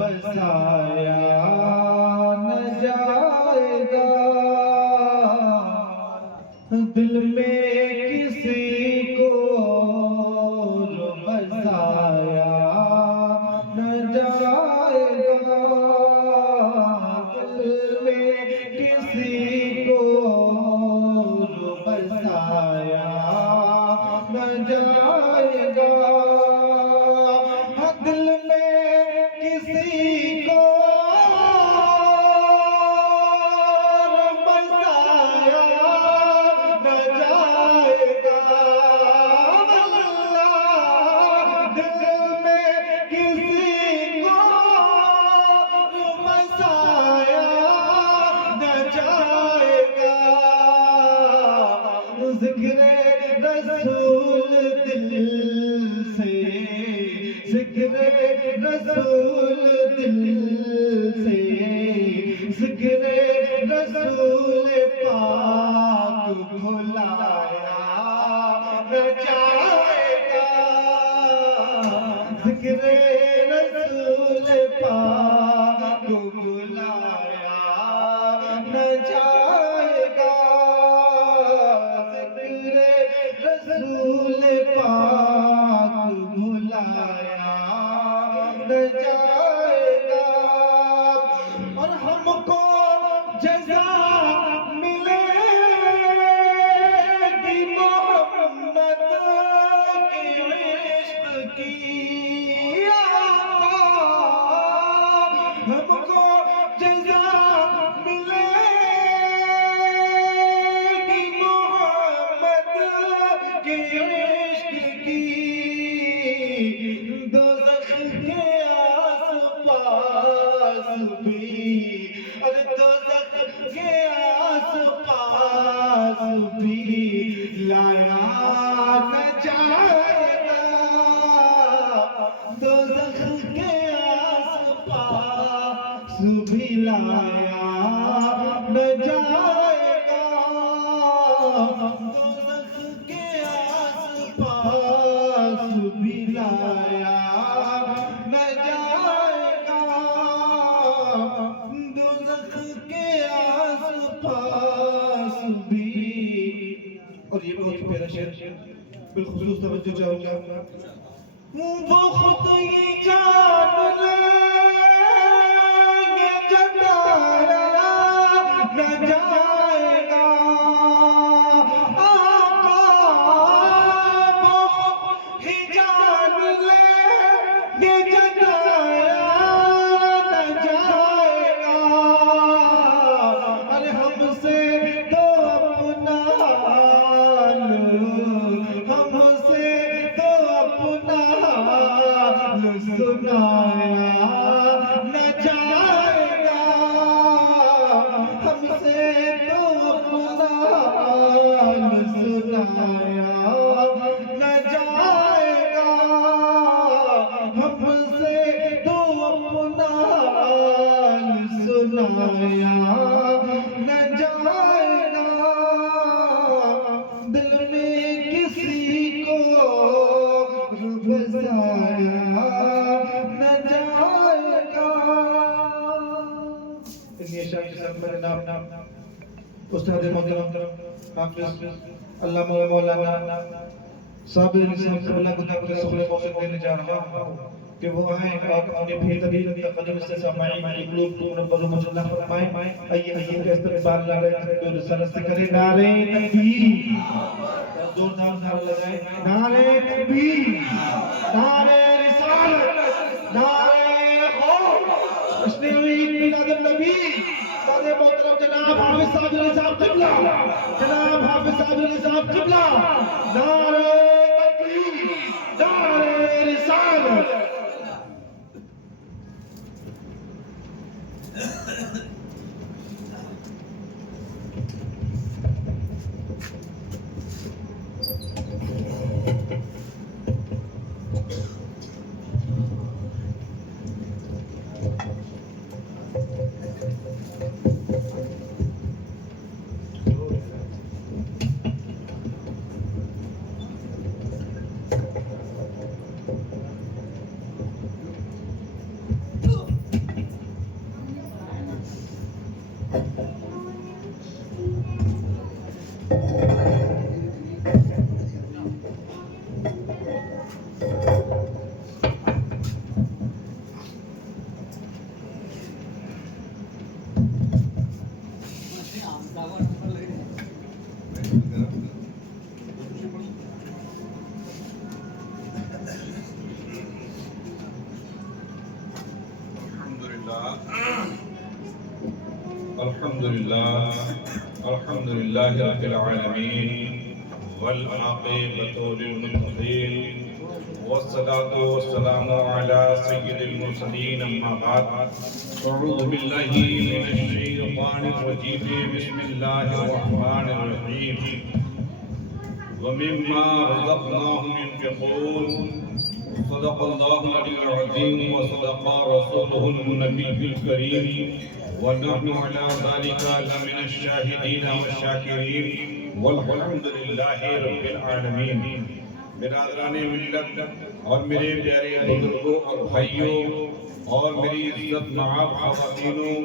بسایا نہ جائے گا، دل میں کسی کو بسایا نہ جائے گا، دل میں کسی کو بسایا نہ جائے گا، دل میں کسی کو بسایا نہ جائے گا، دل میں کسی کو بسایا نہ جائے گا، ذکر رسول دل سے، ذکر رسول دل سے، ذکر رسول پاک بھلایا نہ جائے گا، ذکر رسول پاک بھلایا نہ جائے گا، ذکر رسول پاک بھلایا نہ جائے گا، اور ہم کو جزا ملے گی محمد کی کی آقا ہم کو جزا ملے گی محمد کے عشق کی دوزخ کے آس پاس بھی ارے دوزخ کے آس پاس بھی لایا نہ جائے گا دوزخ کے آس پاس بھی لایا نہ جائے گا دوزخ کے آس پاس بھی لایا نہ جائے گا دوزخ کے آس پاس بھی. اور یہ بہت پیارا شعر بالخصوص توجہ چاہوں گا. وہ خود ہی جان لیں گے جتایا نہ جائے گا آقا وہ خود ہی جان لیں گے جتایا نہ جائے گا ارے ہم سے تو اپنا حال ہم سے تو اپنا حال سنایا نہ جائے گا ہم سے تو اپنا حال سنایا نہ جائے گا ہم سے تو اپنا حال سنایا نہ جائے گا دل میں کسی کو بسایا نہ جائے گا. یہ شاعر صاحب میرے نام استاد محترم حافظ علامہ مولانا صابر صاحب اللہ کو اپنے سخن موسیقی دینے جا رہا ہوں کہ وہ آئیں اور اپنے بہترین تقدم سے سامعین کی قلوب کو منور و مجلہ فرمائیں. آئیے کا استقبال نعرہ تکبیر رسالت سے کریں. نعرہ تکبیر زوردار نعرہ لگائیں. نعرہ تکبیر نعرہ رسالت نعرہ خوف جشن عید میلاد النبی. استاد محترم جناب حافظ صابر علی صاحب قبلہ جناب حافظ صابر علی صاحب قبلہ نعرہ تکبیر نعرہ رسالت. الحمد لله رب العالمين والعاقبة للمتقين والصلاة والسلام على سيد المرسلين أما بعد أعوذ بالله من الشيطان الرجيم بسم الله الرحمن الرحيم ومما رزقناهم ينفقون صدق الله العلي العظيم وصدق رسوله النبي الكريم ونحن على ذلك لمن الشاهدين والشاكرين والحمد لله رب العالمين. برادران ملت اور میرے پیارے بزرگوں اور بھائیوں اور میری عزت معاب خواتینوں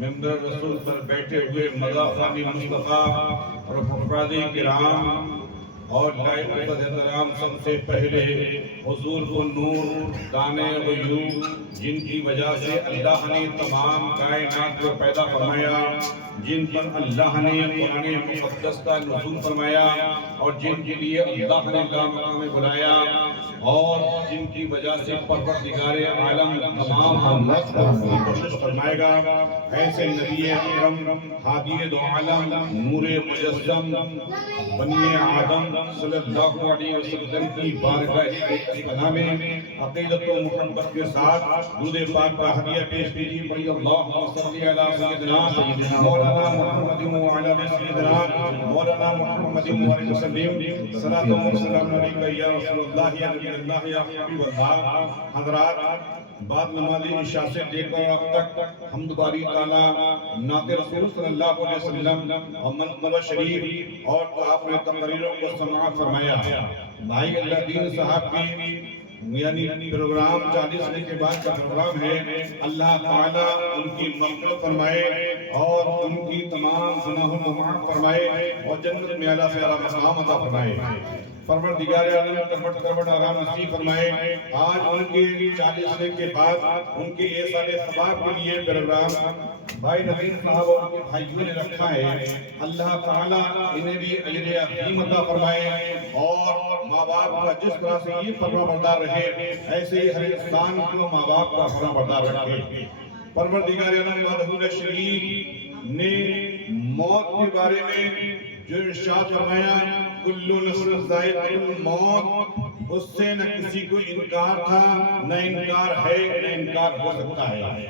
ممبر رسول پر بیٹھے ہوئے مضافانی مصطفیٰ اور افراد کرام اور لائق احترام سب سے پہلے حضور کو نور دانے غیوب جن کی وجہ سے اللہ نے تمام کائنات کو پیدا فرمایا جن پر اللہ نے قرآن مقدس کا نزول فرمایا اور جن کے لیے اللہ نے لامقام بلایا اور جن کی وجہ سے پروردگار عالم تمام کوشش فرمائے گا، ایسے نبی اکرم ہادی دو عالم نور مجسم بنی آدم صلی اللہ علیہ وسلم کی بارگاہ میں عقیدت و محبت کے ساتھ درود پاک کا ہدیہ پیش کیجیے۔ بڑی اللہم صلی علی سیدنا مولانا محمد وعلی آل سیدنا مولانا محمد وعلی وسلم صلاۃ و سلام علیک یا رسول اللہ یا نبی اللہ یا حبیب اللہ۔ حضرات، بعد نماز عشاء سے لے کر اب تک حمد باری تعالی نعت رسول صلی اللہ علیہ وسلم اور منقبہ شریف اور آپ نے تقریروں کو سماعت فرمایا۔ بھائی اللہ دین صاحب کی یعنی پروگرام 40 سال کے بعد کا پروگرام ہے، اللہ تعالیٰ ان کی مغفرت فرمائے اور ان کی تمام گناہوں کو معاف فرمائے اور جنت میں اعلیٰ سے اعلیٰ مقام عطا فرمائے۔ پروردگار عالم کروٹ آرام نصیب فرمائے۔ آج ان کے 40 سال کے بعد ان کے ایسال ثواب کے لیے پروگرام بھائی نظیم صاحب اور ان کے بھائیوں نے رکھا ہے، اللہ تعالیٰ انہیں بھی اجر عظیم عطا فرمائے اور ماں باپ کا جس طرح سے یہ فرما بردار رہے ایسے ہی ہر انسان کو ماں باپ کا فرما بردار رکھے۔ پروردگار عالم وحدہ شریف نے موت کے بارے میں جو ارشاد فرمایا، کل نفس ذائقۃ الموت، اس سے نہ کسی کو انکار تھا، نہ انکار ہے، نہ انکار ہو سکتا ہے۔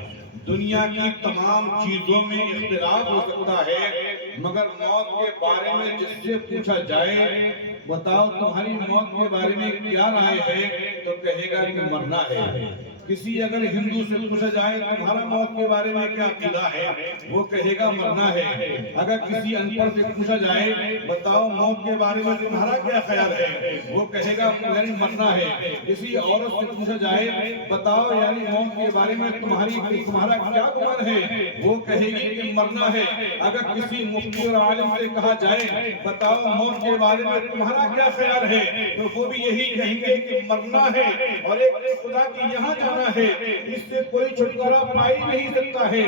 دنیا کی تمام چیزوں میں اختلاف ہو سکتا ہے، مگر موت کے بارے میں جس سے پوچھا جائے بتاؤ تمہاری موت کے بارے میں کیا رائے ہے، تو کہے گا کہ مرنا ہے۔ کسی اگر ہندو سے پوچھا جائے تمہارا موت کے بارے میں کیا عقیدہ ہے، وہ کہے گا مرنا ہے۔ اگر کسی ان پڑھ سے پوچھا جائے بتاؤ موت کے بارے میں تمہارا کیا خیال ہے، وہ کہے گا یعنی مرنا ہے۔ کسی عورت سے پوچھا جائے بتاؤ یعنی موت کے بارے میں تمہارا کیا گمان ہے، وہ کہے گی کہ مرنا ہے۔ اگر کسی مفتی اور عالم سے کہا جائے بتاؤ موت کے بارے میں تمہارا کیا خیال ہے، تو وہ بھی یہی کہیں گے کہ مرنا ہے اور ایک خدا کی یہاں جانا ہے، اس سے کوئی چھٹکارا پا ہی نہیں سکتا ہے۔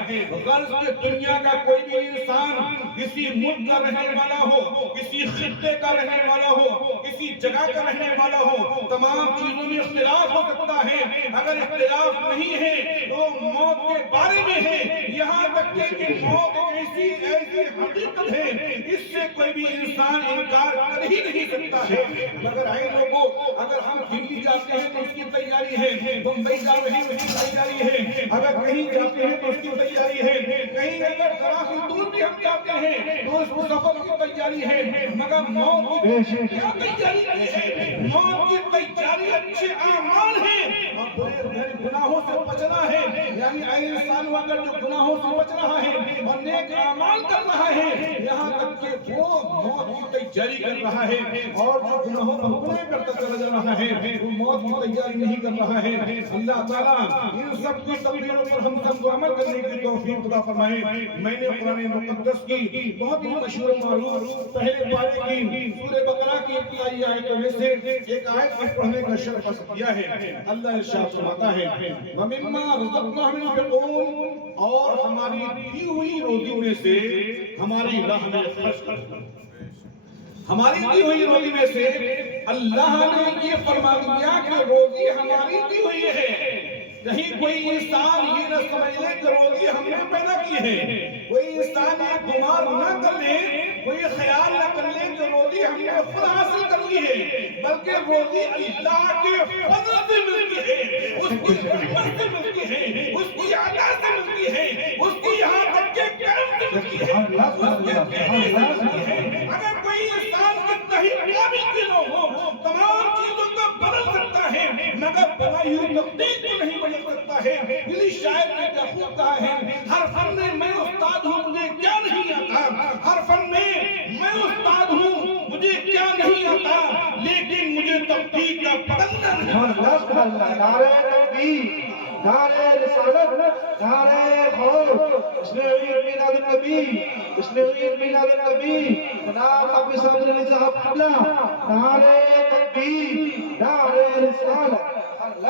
غرض کہ دنیا کا کوئی بھی انسان کسی ملک کا رہنے والا ہو، کسی خطے کا رہنے والا ہو، کسی جگہ کا رہنے والا ہو، تمام چیزوں میں اختلاف ہو سکتا ہے۔ اگر اختلاف نہیں ہے تو موت کے بارے میں ہے، یہاں تک کہ موت ایسی حقیقت ہے اس سے کوئی بھی انسان انکار کر ہی نہیں سکتا ہے۔ مگر اے لوگوں، اگر ہم دلی جاتے ہیں تو اس کی تیاری ہے، بمبئی جا رہے ہیں اس کی تیاری ہے، اگر کہیں جاتے ہیں تو اس کی تیاری ہے، کہیں اگر ذرا سی دور بھی ہم جاتے ہیں تو اس سفر کی تیاری ہے۔ مگر موت کی کیا تیاری ہے؟ موت کی تیاری اچھے اعمال ہیں اور گناہوں سے بچنا ہے۔ یعنی اے انسان اگر جو گناہوں سے بچ رہا ہے اور نیک اعمال کر رہا ہے، یہاں تک کہ وہ موت کی تیاری کر رہا ہے، اور جو گناہوں پر گناہ کرتا چلا جا رہا ہے وہ موت کی تیاری نہیں کر رہا ہے۔ اللہ تعالیٰ ان سب کی تقریروں پر ہم سب کو عمل کرنے کی توفیق عطا فرمائے۔ میں نے قرآن مقدس کی بہت ہی مشہور و معروف پہلے پارے کی سورہ بقرہ کی ابتدائی آیتوں میں سے ایک آیت کو پڑھنے کا شرف حاصل کیا ہے۔ اللہ ارشاد فرماتا ہے وَمِمَّا رَزَقْنَاهُمْ يُنْفِقُونَ، اور ہماری دی ہوئی روزی میں سے ہماری راہ میں خرچ کرنا۔ ہماری دی ہوئی روزی میں سے اللہ نے یہ فرما دیا کہ روزی ہماری دی ہوئی ہے۔ کہیں کوئی انسان یہ نہ سمجھ لے کہ روزی ہم نے پیدا کی ہے، کوئی انسان یہ گمان نہ کر لے، کوئی خیال نہ کر لے کہ روزی ہم نے خود حاصل کر لی ہے، بلکہ روزی اللہ کے فضل سے ملتی ہے، اس کی رحمت سے ملتی ہے، اس کی عطا سے ملتی ہے، اس کی یہاں تک کے کرم سے ملتی ہے، اس کے دینے سے ملتی ہے۔ اگر کوئی انسان کے تحت قابل بھی نہ ہو، تمام چیزوں کو بدل سکتا ہے، مگر بنائی ہوئی تقدیر کو نہیں بدل سکتا ہے۔ میری شاعر نے کیا خوب کہا ہے، ہر فن میں میں استاد ہوں مجھے کیا نہیں آتا، ہر فن میں میں استاد ہوں مجھے کیا نہیں آتا، لیکن مجھے تقدیر کا بدلنا نہیں۔ نعرہ تکبیر، نعرہ رسالت، نعرہ خوف، اس نے عید میلاد النبی، اس نے عید میلاد النبی، جناب حافظ عبد العزیز صاحب قبلہ، نعرہ تکبیر، نعرہ رسالت۔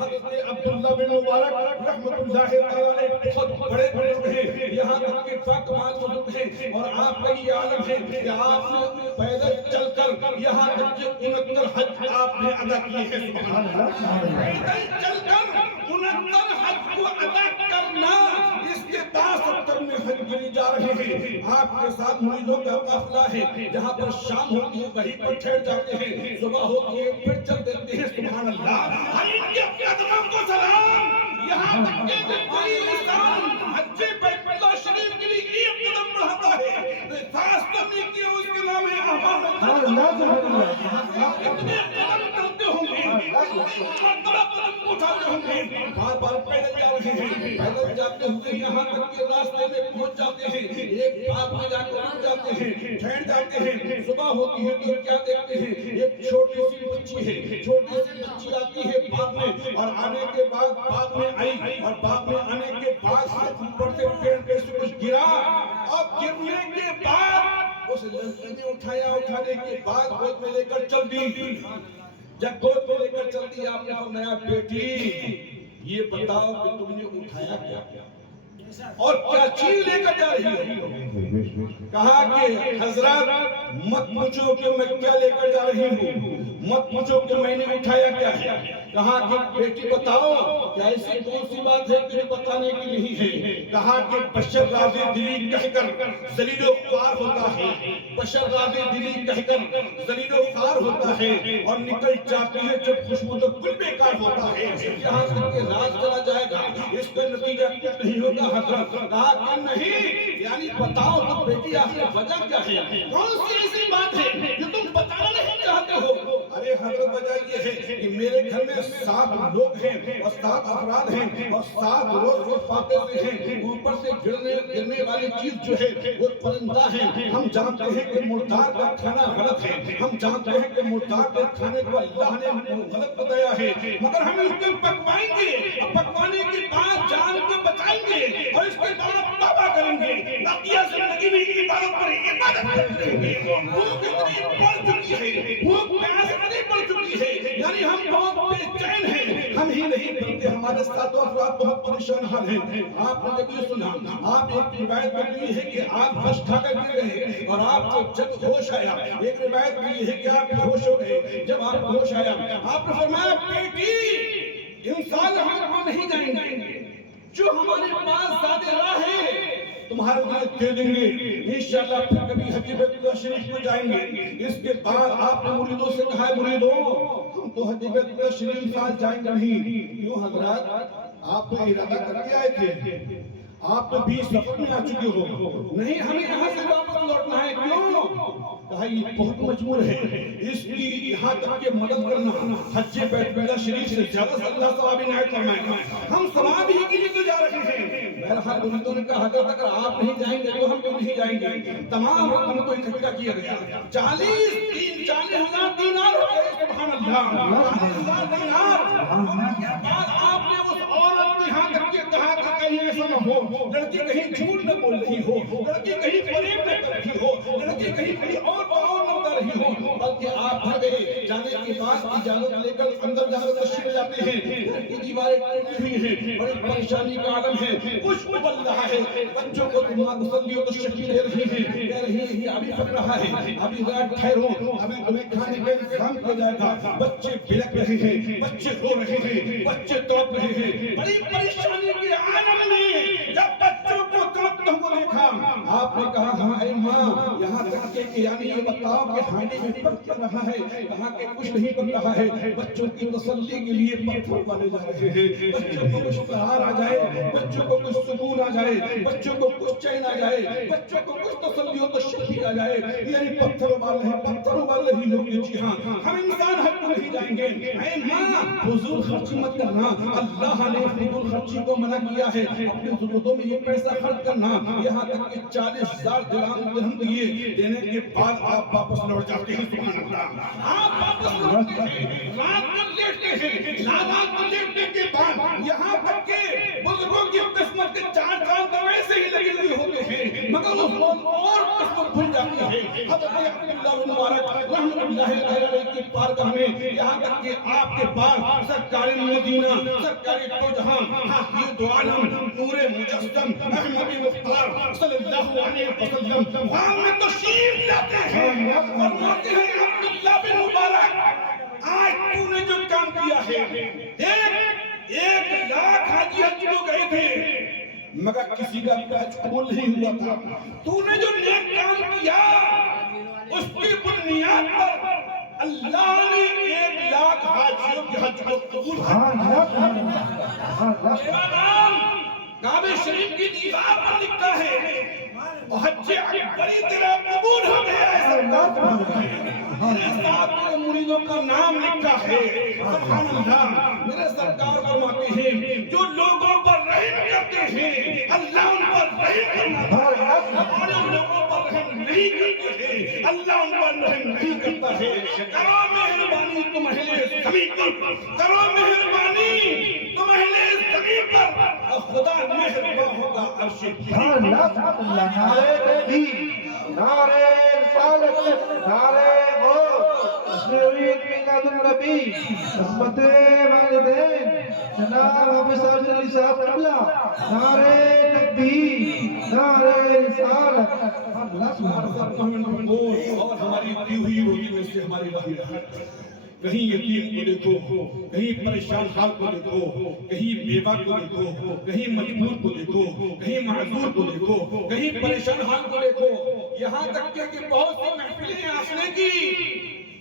حضرت عبداللہ بن مبارک رحمت اللہ تعالی بہت بڑے بزرگ ہیں, یہاں تک کہ پاکمال بزرگ ہیں, اور آپ کا یہ عالم ہے کہ آپ نے پیدل چل کر یہاں تک کہ 69 حج آپ نے ادا کیے ہیں. سبحان اللہ. پیدل چل کر 69 حج کو ادا کرنا, اس کے بعد 70 میں حج گری جا رہے ہیں. آپ کے ساتھ مریدوں کا قافلہ ہے, جہاں پر شام ہوتی ہے وہیں پر ٹھہر جاتے ہیں, صبح ہوتی ہے پھر چل دیتے ہیں. سبحان اللہ. ہم ان کے قدموں کو سلام. یہاں تک کہ کوئی انسان حج بیت اللہ شریف کے لیے ایک قدم بڑھاتا ہے تو خاص کرنے کی اس کے نام ہے احمد. کتنے قدم چلتے ہوں گے, مرتبہ قدم اٹھاتے ہوں گے, بار بار پیدل جا رہے ہیں. پیدل جاتے ہوئے یہاں تک کہ راستے میں پہنچ جاتے ہیں, ایک باغ میں جا کر رک جاتے ہیں, ٹھہر جاتے ہیں. صبح ہوتی ہے تو کیا دیکھتے ہیں, ایک چھوٹی سی بچی ہے, چھوٹی سی بچی آتی ہے باغ میں, اور آنے کے بعد باغ میں آئی, اور باغ میں آنے کے بعد اوپر سے پیڑ پہ سے کچھ گرا, اور گرنے کے بعد اس لڑکی نے اٹھایا, اٹھانے کے بعد گود میں لے کر چل دی. جب گود میں لے کر چل دی, آپ نے فرمایا بیٹی یہ بتاؤ کہ تم نے اٹھایا کیا اور کیا چیز لے کر جا رہی ہو. کہا کہ حضرت مت پوچھو کہ میں کیا لے کر جا رہی ہوں, مت پوچھو کہ میں نے اٹھایا کیا ہے. کہا کہ بیٹی بتاؤ کیا ایسی کون سی بات ہے کہ بتانے کی نہیں ہے. کہا کہ بشر راضی دلی کہہ کر ذلیل و خوار ہوتا ہے, بشر راضی دلی کہہ کر ذلیل و خوار ہوتا ہے, اور نکل جاتی ہے جب خوشبو تو کل بیکار ہوتا ہے. یہاں تک کہ راز چلا جائے گا, اس کا نتیجہ کچھ نہیں ہوگا. حضرت کہا کہ نہیں, یعنی بتاؤ تو بیٹی آخر وجہ کیا ہے, کون سی ایسی بات ہے جو تم بتانا نہیں چاہتے ہو. ارے حضرت وجہ یہ ہے کہ میرے گھر میں 7 لوگ ہیں اور 7 افراد ہیں, اور 7 روز وہ فاقے سے ہیں, اوپر سے گرنے والی چیز جو ہے وہ پرندہ ہے. ہم جانتے ہیں کہ مردار کا کھانا غلط ہے, ہم جانتے ہیں کہ مردار کے کھانے کو اللہ نے غلط بتایا ہے, مگر ہم اس کو پکوائیں گے, پکوانے کے بعد جان کو بچائیں گے, اور اس کے بعد توبہ کریں گے. بقیہ زندگی میں عبادت پر عبادت کریں گے. بھوک اتنی بڑھ چکی ہے, بھوک پیاس اتنی بڑھ چکی ہے, یعنی ہم بہت بے چین ہیں. ہم ہی نہیں بلکہ ہمارے ساتھ افراد بہت پریشان حال ہیں. آپ نے جب یہ سنا, آپ ایک روایت میں یہ ہے کہ آپ ہنس کھا کر گر گئے اور آپ کو جب ہوش آیا, ایک روایت میں یہ ہے کہ آپ ہوش ہو گئے. جب آپ ہوش آیا آپ نے فرمایا بیٹی انسان ہم نہیں جائیں گے, جو ہمارے پاس زیادہ راہ ہے تمہارے لیے دے دیں گے, انشاءاللہ پھر کبھی حج بیت اللہ شریف کو جائیں گے. اس کے بعد آپ نے مریدوں سے کہا ہے مریدوں ہم تو حج بیت اللہ شریف سال جائیں گے نہیں. کیوں حضرات, آپ تو ارادہ کر کے آئے تھے, آپ تو 20 سفر میں آ چکے ہو. نہیں, ہمیں یہاں سے واپس لوٹنا ہے. کیوں؟ کہا یہ بہت مجبور ہے, اس کی یہاں تک کہ مدد کرنا حج بیت اللہ شریف سے زیادہ سے اللہ ثواب عنایت فرمائے گا. ہم ثواب ہی کے لیے تو جا رہے ہیں. بہرحال مریدوں نے کہا حضرت اگر آپ نہیں جائیں گے تو ہم بھی نہیں جائیں گے. تمام رقم کو اکٹھا کیا گیا, 40,000 دینار ہو گئے. سبحان اللہ, 40,000 دینار. آپ نے اس عورت یہاں تک کہ کہا کہ کہیں ایسا نہ ہو لڑکی کہیں جھوٹ نہ بول رہی ہو, لڑکی کہیں فریب نہ کر رہی ہو, لڑکی کہیں کہیں اور نہ بتا رہی ہو, بلکہ آپ گھر گئے. جانے کے بعد اجازت لے کر اندر جا کر تشریف جاتے ہیں. گھر کی دیواریں ٹوٹی ہوئی ہیں, بڑی پریشانی کا عالم ہے, کچھ بل رہا ہے. بچوں کو دماغ مسلی ہو تو شکل دے رہی ہیں, کہہ رہی ہیں کہ ابھی پک رہا ہے, ابھی رات ٹھہرو, ابھی تمہیں کھانے کا انتظام کیا جائے گا. بچے بلک رہے ہیں, بچے رو رہے ہیں, بچے تڑپ رہے ہیں. بڑی پریشانی کے عالم میں جب بچوں کو تڑپتے ہوئے دیکھا, آپ نے کہا ہاں اے ماں, یہاں تک کہ یعنی یہ بتاؤ کہ ہانڈی میں پک رہا ہے. کہا کہ کچھ نہیں پک رہا ہے. بچوں کی تسلی کے لیے پتھر والے جا رہے ہیں. بچوں کو کچھ قرار آ جائے, بچوں کو کچھ سکون آ جائے, بچوں کو کچھ چین آ جائے, بچوں کو کچھ تسلی ہو تو شفیع آ جائے. یعنی پتھر ابال رہے, پتھر ابال رہی ہوگی. جی ہاں, ہم انسان حج کو نہیں جائیں گے. اے ماں فضول خرچی مت کرنا, اللہ نے فضول خرچی کو منع کیا ہے. اپنی ضرورتوں میں یہ پیسہ خرچ کرنا. یہاں تک کہ 40,000 درہم دیے, دینے کے بعد آپ واپس لوٹ جاتے ہیں. سبحان اللہ, آپ واپس لوٹتے ہیں, رات کو لیٹتے ہیں. رات کو لیٹنے کے بعد یہاں تک کہ بزرگوں کی قسمت کے 4 کام تو ویسے ہی لگے ہوئے ہوتے ہیں. مگر اس وقت اور قسمت کھل جاتی ہے. حضرت عبداللہ بن مبارک رحمۃ اللہ علیہ کی بارگاہ میں یہاں تک کہ آپ کے پاس سرکار مدینہ سرکار دو جہاں حاکم دو عالم نور مجسم احمد مختار صلی اللہ علیہ وسلم وہاں میں تشریف لاتے ہیں. فرماتے ہیں عبداللہ بن مبارک آج تو نے جو کام کیا ہے 1,00,000 حاجی حج کو گئے تھے مگر کسی کا پیج قبول نہیں ہوا تھا. تو نے جو نیک کام کیا اس کی بنیاد پر اللہ نے 1,00,000 حاجیوں کے حج کو قبول کیا. میرا نام کعبہ شریف کی دیوار پر لکھا ہے اور حج اکبری تیرا قبول ہو گیا ہے. میرے ساتھ میرے مریدوں کا نام لکھا ہے. سبحان اللہ. میرے سرکار فرماتے ہیں جو لوگوں پر رحم کرتے ہیں اللہ ان پر رحم کرتا ہے اور جو لوگوں پر رحم نہیں کرتے ہیں اللہ ان پر رحم نہیں کرتا ہے. کرو مہربانی تم اہل زمین پر, کرو مہربانی تم اہل زمین پر اور خدا مہربان ہوگا عرش پر. نعرے تکبیر نعرے رسالت نعرے نبی عصمت والدین جناب حافظ صاحب علی صاحب قبلہ نعرے تکبیر نعرے رسالت. اور ہماری دی ہوئی روٹی میں سے ہماری راہ کہیں یتیم کو دیکھو, کہیں پریشان حال کو دیکھو, کہیں بیوہ کو دیکھو, کہیں مجبور کو دیکھو, کہیں معذور کو دیکھو, کہیں پریشان حال کو دیکھو. یہاں تک کہ بہت سی محفلیں حاصلیں کی,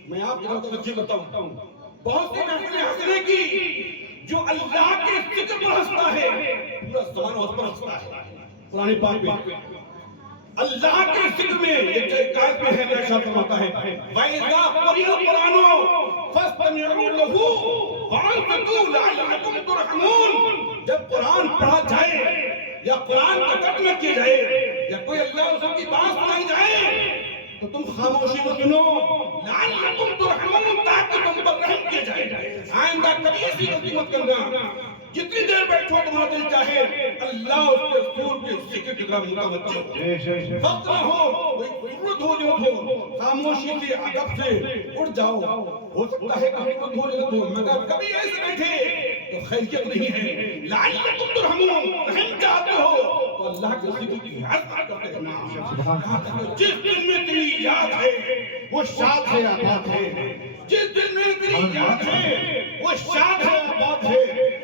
میں آپ کو توجہ بتاؤں, بہت سی محفلیں حاصلیں کی جو اللہ کے ذکر پر ہنستا ہے پورا زمانہ اس پر ہنستا ہے. قرآن پاک میں اللہ کے ذکر میں ایک آیت میں ہے ارشاد فرماتا ہے وَإِذَا قُرِئَ الْقُرْآنُ فَاسْتَمِعُوا لَهُ وَأَنصِتُوا لَعَلَّكُمْ تُرْحَمُونَ. جب قرآن پڑھا جائے یا قرآن کا ترجمہ کیا جائے یا کوئی اللہ رسول کی بات سنائی جائے تو تم خاموشی کو سنو لَعَلَّكُمْ تُرْحَمُونَ تاکہ تم پر رحم کیا جائے. آئندہ کبھی ایسی غلطی مت کرنا. جتنی دیر بیٹھو تمہارا دل چاہے اللہ اس کے رسول کے ذکر کی طرف متوجہ ہو. وقت نہ ہو, کوئی ضرورت ہو جو ہو, خاموشی سے ادب سے اٹھ جاؤ. ہو سکتا ہے کہ ضرورت ہو جو ہو مگر کبھی ایسے بیٹھے تو خیریت نہیں ہے. لعلکم ترحمون, رحم چاہتے ہو تو اللہ کے ذکر کی عظمت کرتے رہنا. جس دل میں تیری یاد ہے وہ شاد ہے آباد ہے. جس دل میں تیری یاد ہے وہ شاد ہے آباد ہے.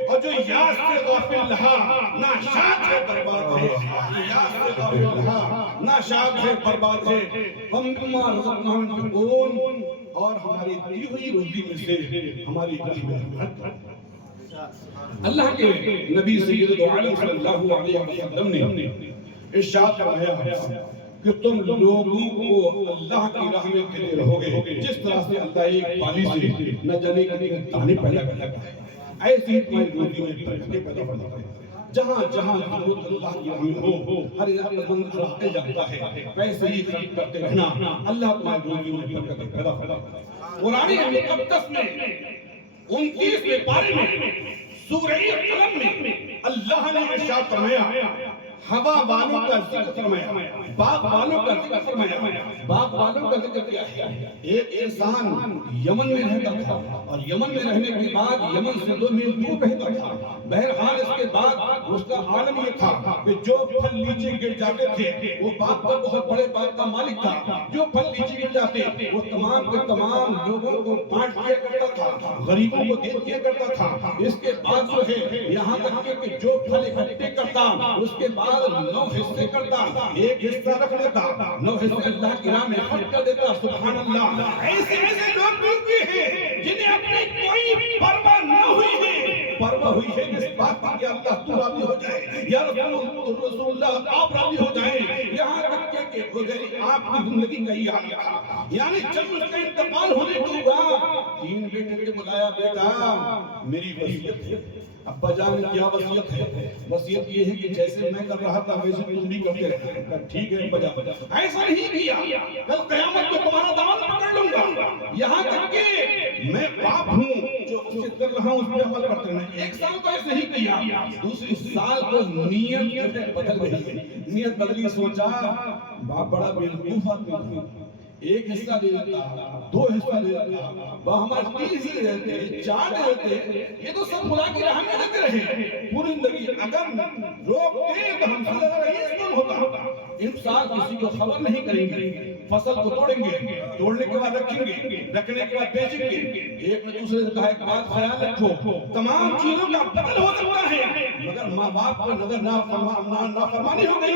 اور جو یاد سے غافل رہا نہ شاد ہے برباد ہے. یاد سے غافل رہا نہ شاد ہے برباد ہے. ہم مما رزقناہم ينفقون, اور ہماری دی ہوئی روزی میں سے ہماری اللہ کے نبی سید دو عالم صلی اللہ علیہ وسلم نے ارشاد فرمایا کہ تم لوگوں کو اللہ کی راہ میں دیتے رہو گے جس طرح سے اللہ ایک پانی سے نہ جانے کے دانے پیدا کرتا ہے ایسی ہی تمہاری روزی میں برکتیں پیدا کرتا ہے. جہاں جہاں ضرورت اللہ کی راہ میں ہو ہر بند راہ جاتا ہے ویسے ہی خرید کرتے رہنا. اللہ تمہاری روزی میں برکتیں پیدا کرتا ہے. قرآن مقدس میں 29ویں پارے میں سورہ قلم میں اللہ نے ارشاد فرمایا ہوا والوں کا ذکر فرمایا, باغ والوں کا ذکر فرمایا. باغ والوں کا ذکر کیا ہے؟ ایک انسان یمن میں رہتا تھا اور یمن میں رہنے کے بعد یمن سے 2 میل دور رہتا تھا. بہرحال اس کے بعد اس کا عالم یہ تھا کہ جو پھل نیچے گر جاتے تھے وہ باغ پر بہت بڑے باغ کا مالک تھا. جو پھل نیچے گر جاتے وہ تمام کے تمام لوگوں کو بانٹ دیا کرتا تھا, غریبوں کو دے دیا کرتا تھا. اس کے بعد جو ہے یہاں تک کہ جو پھل اکٹھے کرتا اس کے بعد 9 حصے کرتا, ایک حصہ رکھ لیتا, 9 حصے اللہ کی راہ میں خرچ کر دیتا. سبحان اللہ. ایسے ایسے لوگ بھی ہیں جنہیں اپنی کوئی پرواہ نہ ہوئی ہے. پرواہ ہوئی ہے اس بات کی کہ اللہ تو راضی ہو جائے یا رسول اللہ آپ راضی ہو جائیں. یہاں تک کہ آپ کی زندگی کا یہ حال تھا. یعنی جب اس کا انتقال ہونے کو ہوا 3 بیٹے نے بلایا بیٹا میری وصیت ہے. ابا جان کیا وصیت ہے؟ وصیت یہ ہے کہ جیسے میں کر رہا تھا ویسے تم بھی کرتے رہنا. ٹھیک ہے ابا جان. ایسا نہیں کیا, کل قیامت کو تمہارا دامن پکڑ لوں گا. یہاں تک کہ میں باپ ہوں جو وصیت کر رہا ہوں اس پہ عمل کرتے رہنا. 1 سال تو ایسے ہی کیا, دوسرے سال کو نیت بدل رہی ہے. نیت بدلی سوچا باپ بڑا بیوقوف آدمی تھا، ایک حصہ دے دیتا، 2 حصہ دے دیتا، وہ ہمارے 3 حصے دیتے، 4 دیتے، یہ تو سب خدا کی راہ میں لگے رہے پوری زندگی۔ اگر روکتے تو ہم سے زیادہ رئیس کون ہوتا؟ انسان کسی کو خبر نہیں کریں گے، فصل کو توڑیں گے، توڑنے کے بعد رکھیں گے، رکھنے کے بعد بیچیں گے۔ ایک نے دوسرے سے کہا ایک بات خیال رکھو، تمام چیزوں کا بدل ہو سکتا ہے مگر ماں باپ کو نظر نافرمانی ہو گئی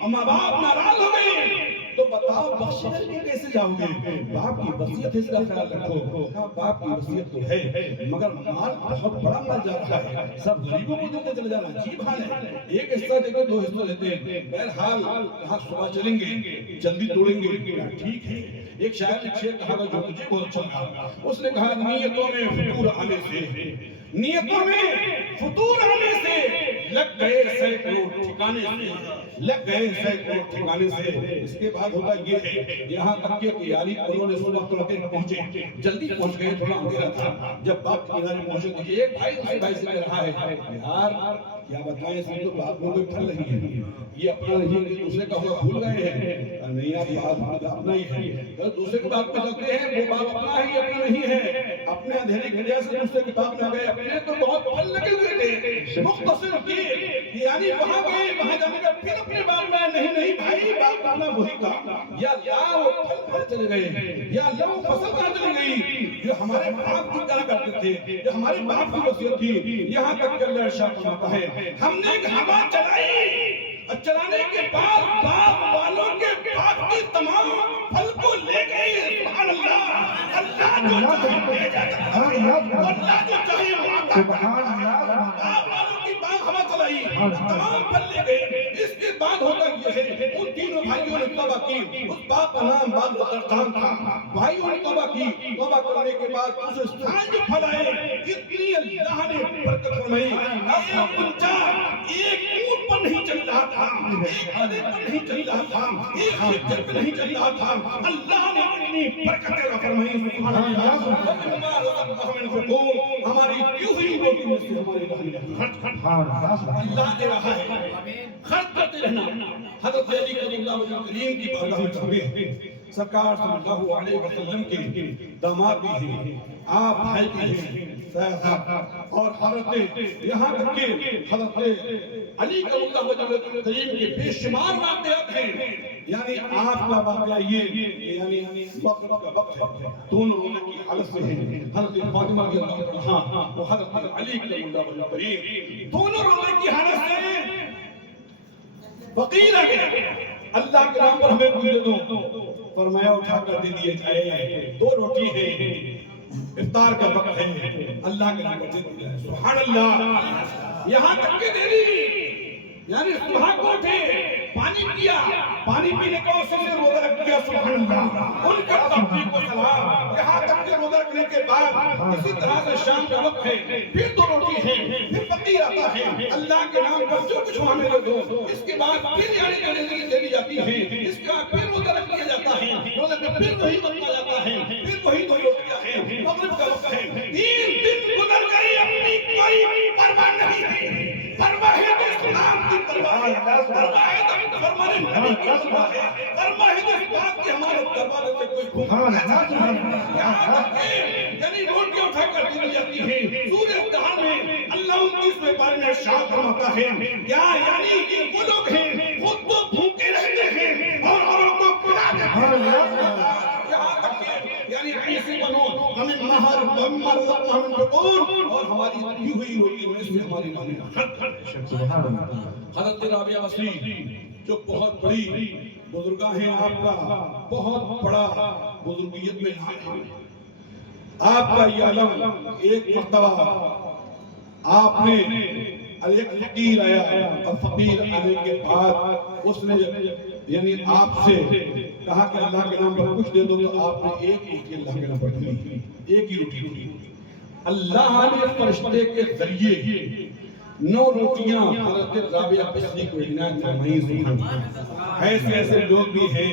اور ماں باپ ناراض ہو گئے تو بتاؤ بخشنے میں کیسے جاؤ گے؟ باپ کی وصیت اس کا خیال رکھو۔ ہاں باپ کی وصیت تو ہے مگر مال بہت بڑا مال جا رہا ہے، سب غریبوں کو دیتے چلے جا رہا ہے، عجیب حال ہے۔ ایک حصہ دے کے 2 حصہ دیتے ہیں۔ بہرحال کہا صبح چلیں گے، جلدی توڑیں گے، ٹھیک ہے۔ ایک شاعر نے شعر کہا جو مجھے بہت اچھا لگا، اس نے کہا نیتوں میں فتور آنے سے، نیتوں میں فتور آنے سے لگ گئے سینکڑوں ٹھکانے سے، لگ گئے سینکڑوں ٹھکانے سے۔ اس کے بعد ہوتا یہ ہے یہاں تک کہ یاری انہوں نے صبح تڑکے پہنچے، جلدی پہنچ گئے، تھوڑا اندھیرا تھا۔ جب باپ کے کنارے پہنچے تو ایک بھائی دوسرے بھائی سے کہہ رہا ہے یار کیا بتائیں اس میں تو بات میں کوئی پھل نہیں ہے، یہ اپنا نہیں ہے، دوسرے کا ہوا بھول گئے ہیں۔ نہیں آپ بات اپنا ہی ہے، دوسرے کی بات میں چلتے ہیں وہ بات اپنا ہی اپنا نہیں ہے، اپنے اندھیرے کی وجہ سے دوسرے کی بات میں گئے، اپنے تو بہت پھل لگے ہوئے تھے، مختصر کی یعنی وہاں گئے، وہاں جانے کا پھر اپنے بات میں نہیں نہیں بھائی بات کرنا وہی تھا، یا اللہ وہ پھل کہاں چلے گئے، یا اللہ وہ فصل کہاں چلی گئی جو ہمارے باپ کی طرح کرتے تھے، جو ہمارے باپ کی وصیت تھی۔ یہاں تک کہ اللہ ارشاد فرماتا ہے ہم نے ایک ہوا چلائی اور چلانے کے بعد باغ والوں کے باغ کی تمام پھل کو لے گئی۔ سبحان اللہ، اللہ جو چاہے لے جاتا ہے، اللہ جو چاہے وہ آتا ہے۔ باغ والوں کی باغ ہوا چلائی، تمام پھل لے گئے۔ اس کے بعد ہوتا یہ ہے ان تینوں بھائیوں نے توبہ کی، اس باغ کا نام باغ درخان تھا۔ بھائیوں نے توبہ کی، توبہ کرنے کے بعد دوسرے سال جو پھل آئے اتنی اللہ نے برکت فرمائی۔ ایک بچہ ایک اونٹ پر نہیں چل رہا تھا، ایک گدھے پر نہیں چل رہا تھا، ایک خچر پہ نہیں چل رہا تھا، اللہ نے اتنی برکتیں عطا فرمائی۔ سبحان اللہ، ہماری کیوں ہوئی روٹی میں سے ہماری اللہ دے رہا ہے، خرچ کرتے رہنا۔ حضرت علی کریم اللہ وجہ کریم کی بارگاہ میں چاہتے سرکار صلی اللہ علیہ وسلم کے داماد بھی ہیں، آپ بھائی بھی ہیں اور حضرت یہاں تک کہ حضرت علی کریم اللہ وجہ کریم کے بے شمار واقعات ہیں۔ یعنی آپ کا واقعہ یہ یعنی وقت کا وقت ہے، دونوں روزے کی حالت میں ہیں۔ حضرت فاطمہ رضی اللہ عنہا وہ حضرت علی کریم اللہ وجہ کریم دونوں روزے کی حالت سے فقیر آ گئے، اللہ کے نام پر ہمیں کوئی دے دو، فرمایا اٹھا کر دے دیے جائے، 2 روٹی ہے، افطار کا وقت ہے، اللہ کے نام پر دے دیا جائے۔ سبحان اللہ، یہاں تک کہ دے دی، یعنی صبح کو اٹھے، پانی پیا، پانی پینے کا اسی سے روزہ رکھ دیا۔ سبحان اللہ، ان کا تحقیق کو سلام۔ یہاں تک کہ روزہ رکھنے کے بعد اسی طرح سے شام کا وقت ہے، پھر 2 روٹی ہے، پھر فقیر آتا ہے، اللہ کے نام پر جو کچھ ہمیں دے دو۔ اس کے بعد پھر یعنی دے دی جاتی ہے، اس کا پھر روزہ رکھ لیا جاتا ہے، روزے میں پھر وہی بتایا جاتا ہے، پھر وہی 2 روٹیاں ہیں، مغرب کا وقت ہے، 3 دن گزر گئے، اپنی کوئی پرواہ نہیں ہے، پرواہ ہے اسلام کی پرواہ ہے، پرواہ ہے فرمان نبی کی پرواہ ہے، پرواہ ہے اس بات کہ ہمارے دروازے سے کوئی گھومنا چاہتا ہے۔ یہاں تک کہ یعنی روٹیاں اٹھا کر دی جاتی ہیں۔ سورہ امتحان میں اللہ 29ویں پارے میں ارشاد فرماتا ہے کیا یعنی یہ وہ لوگ ہیں خود تو بھوکے رہتے ہیں اور اوروں کو کھلاتے ہیں۔ یہاں تک کہ یعنی ایسی بنو ہمیں مہر بمر ہم بقول اور ہماری دی ہوئی روٹی میں سے ہماری کھانے سبحان اللہ۔ حضرت رابعہ بصری جو بہت بڑی بزرگاہ ہیں، آپ کا بہت بڑا بزرگیت میں نام ہے، آپ کا یہ علم ایک مرتبہ آپ نے ایک فقیر آیا اور فقیر آنے کے بعد اس نے یعنی آپ سے کہا کہ اللہ کے نام پر کچھ دے دو، تو آپ نے ایک روٹی اللہ کے نام پر دی، ایک ہی روٹی دی۔ اللہ نے فرشتے کے ذریعے 9 روٹیاں حضرت رابعہ بصری کو عنایت فرمائی۔ سبحان اللہ، ایسے ایسے لوگ بھی ہیں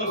10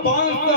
500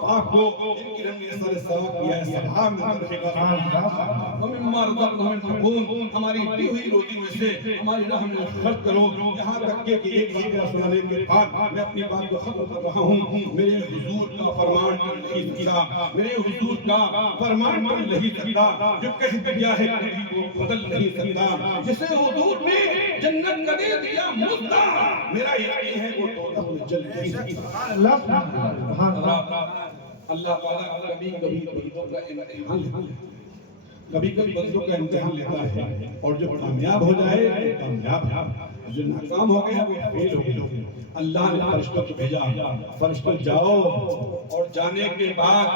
باپ کو ان کی ہم نے سارے ثواب کیا ہے سبحان اللہ ومما رزقناهم ينفقون ہماری دی ہوئی روزی میں سے ہماری راہ میں خرچ کرو یہاں تک کہ ایک واقعہ سنانے کے بعد میں اپنی بات کو ختم کر رہا ہوں میرے حضور کا فرمان پر نہیں سکتا میرے حضور کا فرمان پر نہیں سکتا جو کہہ دیا ہے کبھی وہ بدل نہیں سکتا جسے حضور نے جنت کا دے دیا مدعا میرا یقین ہے وہ دوزخ میں جل نہیں سکتا اللہ تعالیٰ کبھی کبھی بندوں کا امتحان لیتا ہے کبھی کبھی بندوں کا امتحان لیتا ہے اور جو کامیاب ہو جائے کامیاب جو ناکام ہو گئے وہ فیل ہو گئے اللہ نے فرشتوں کو بھیجا فرشتوں جاؤ اور جانے کے بعد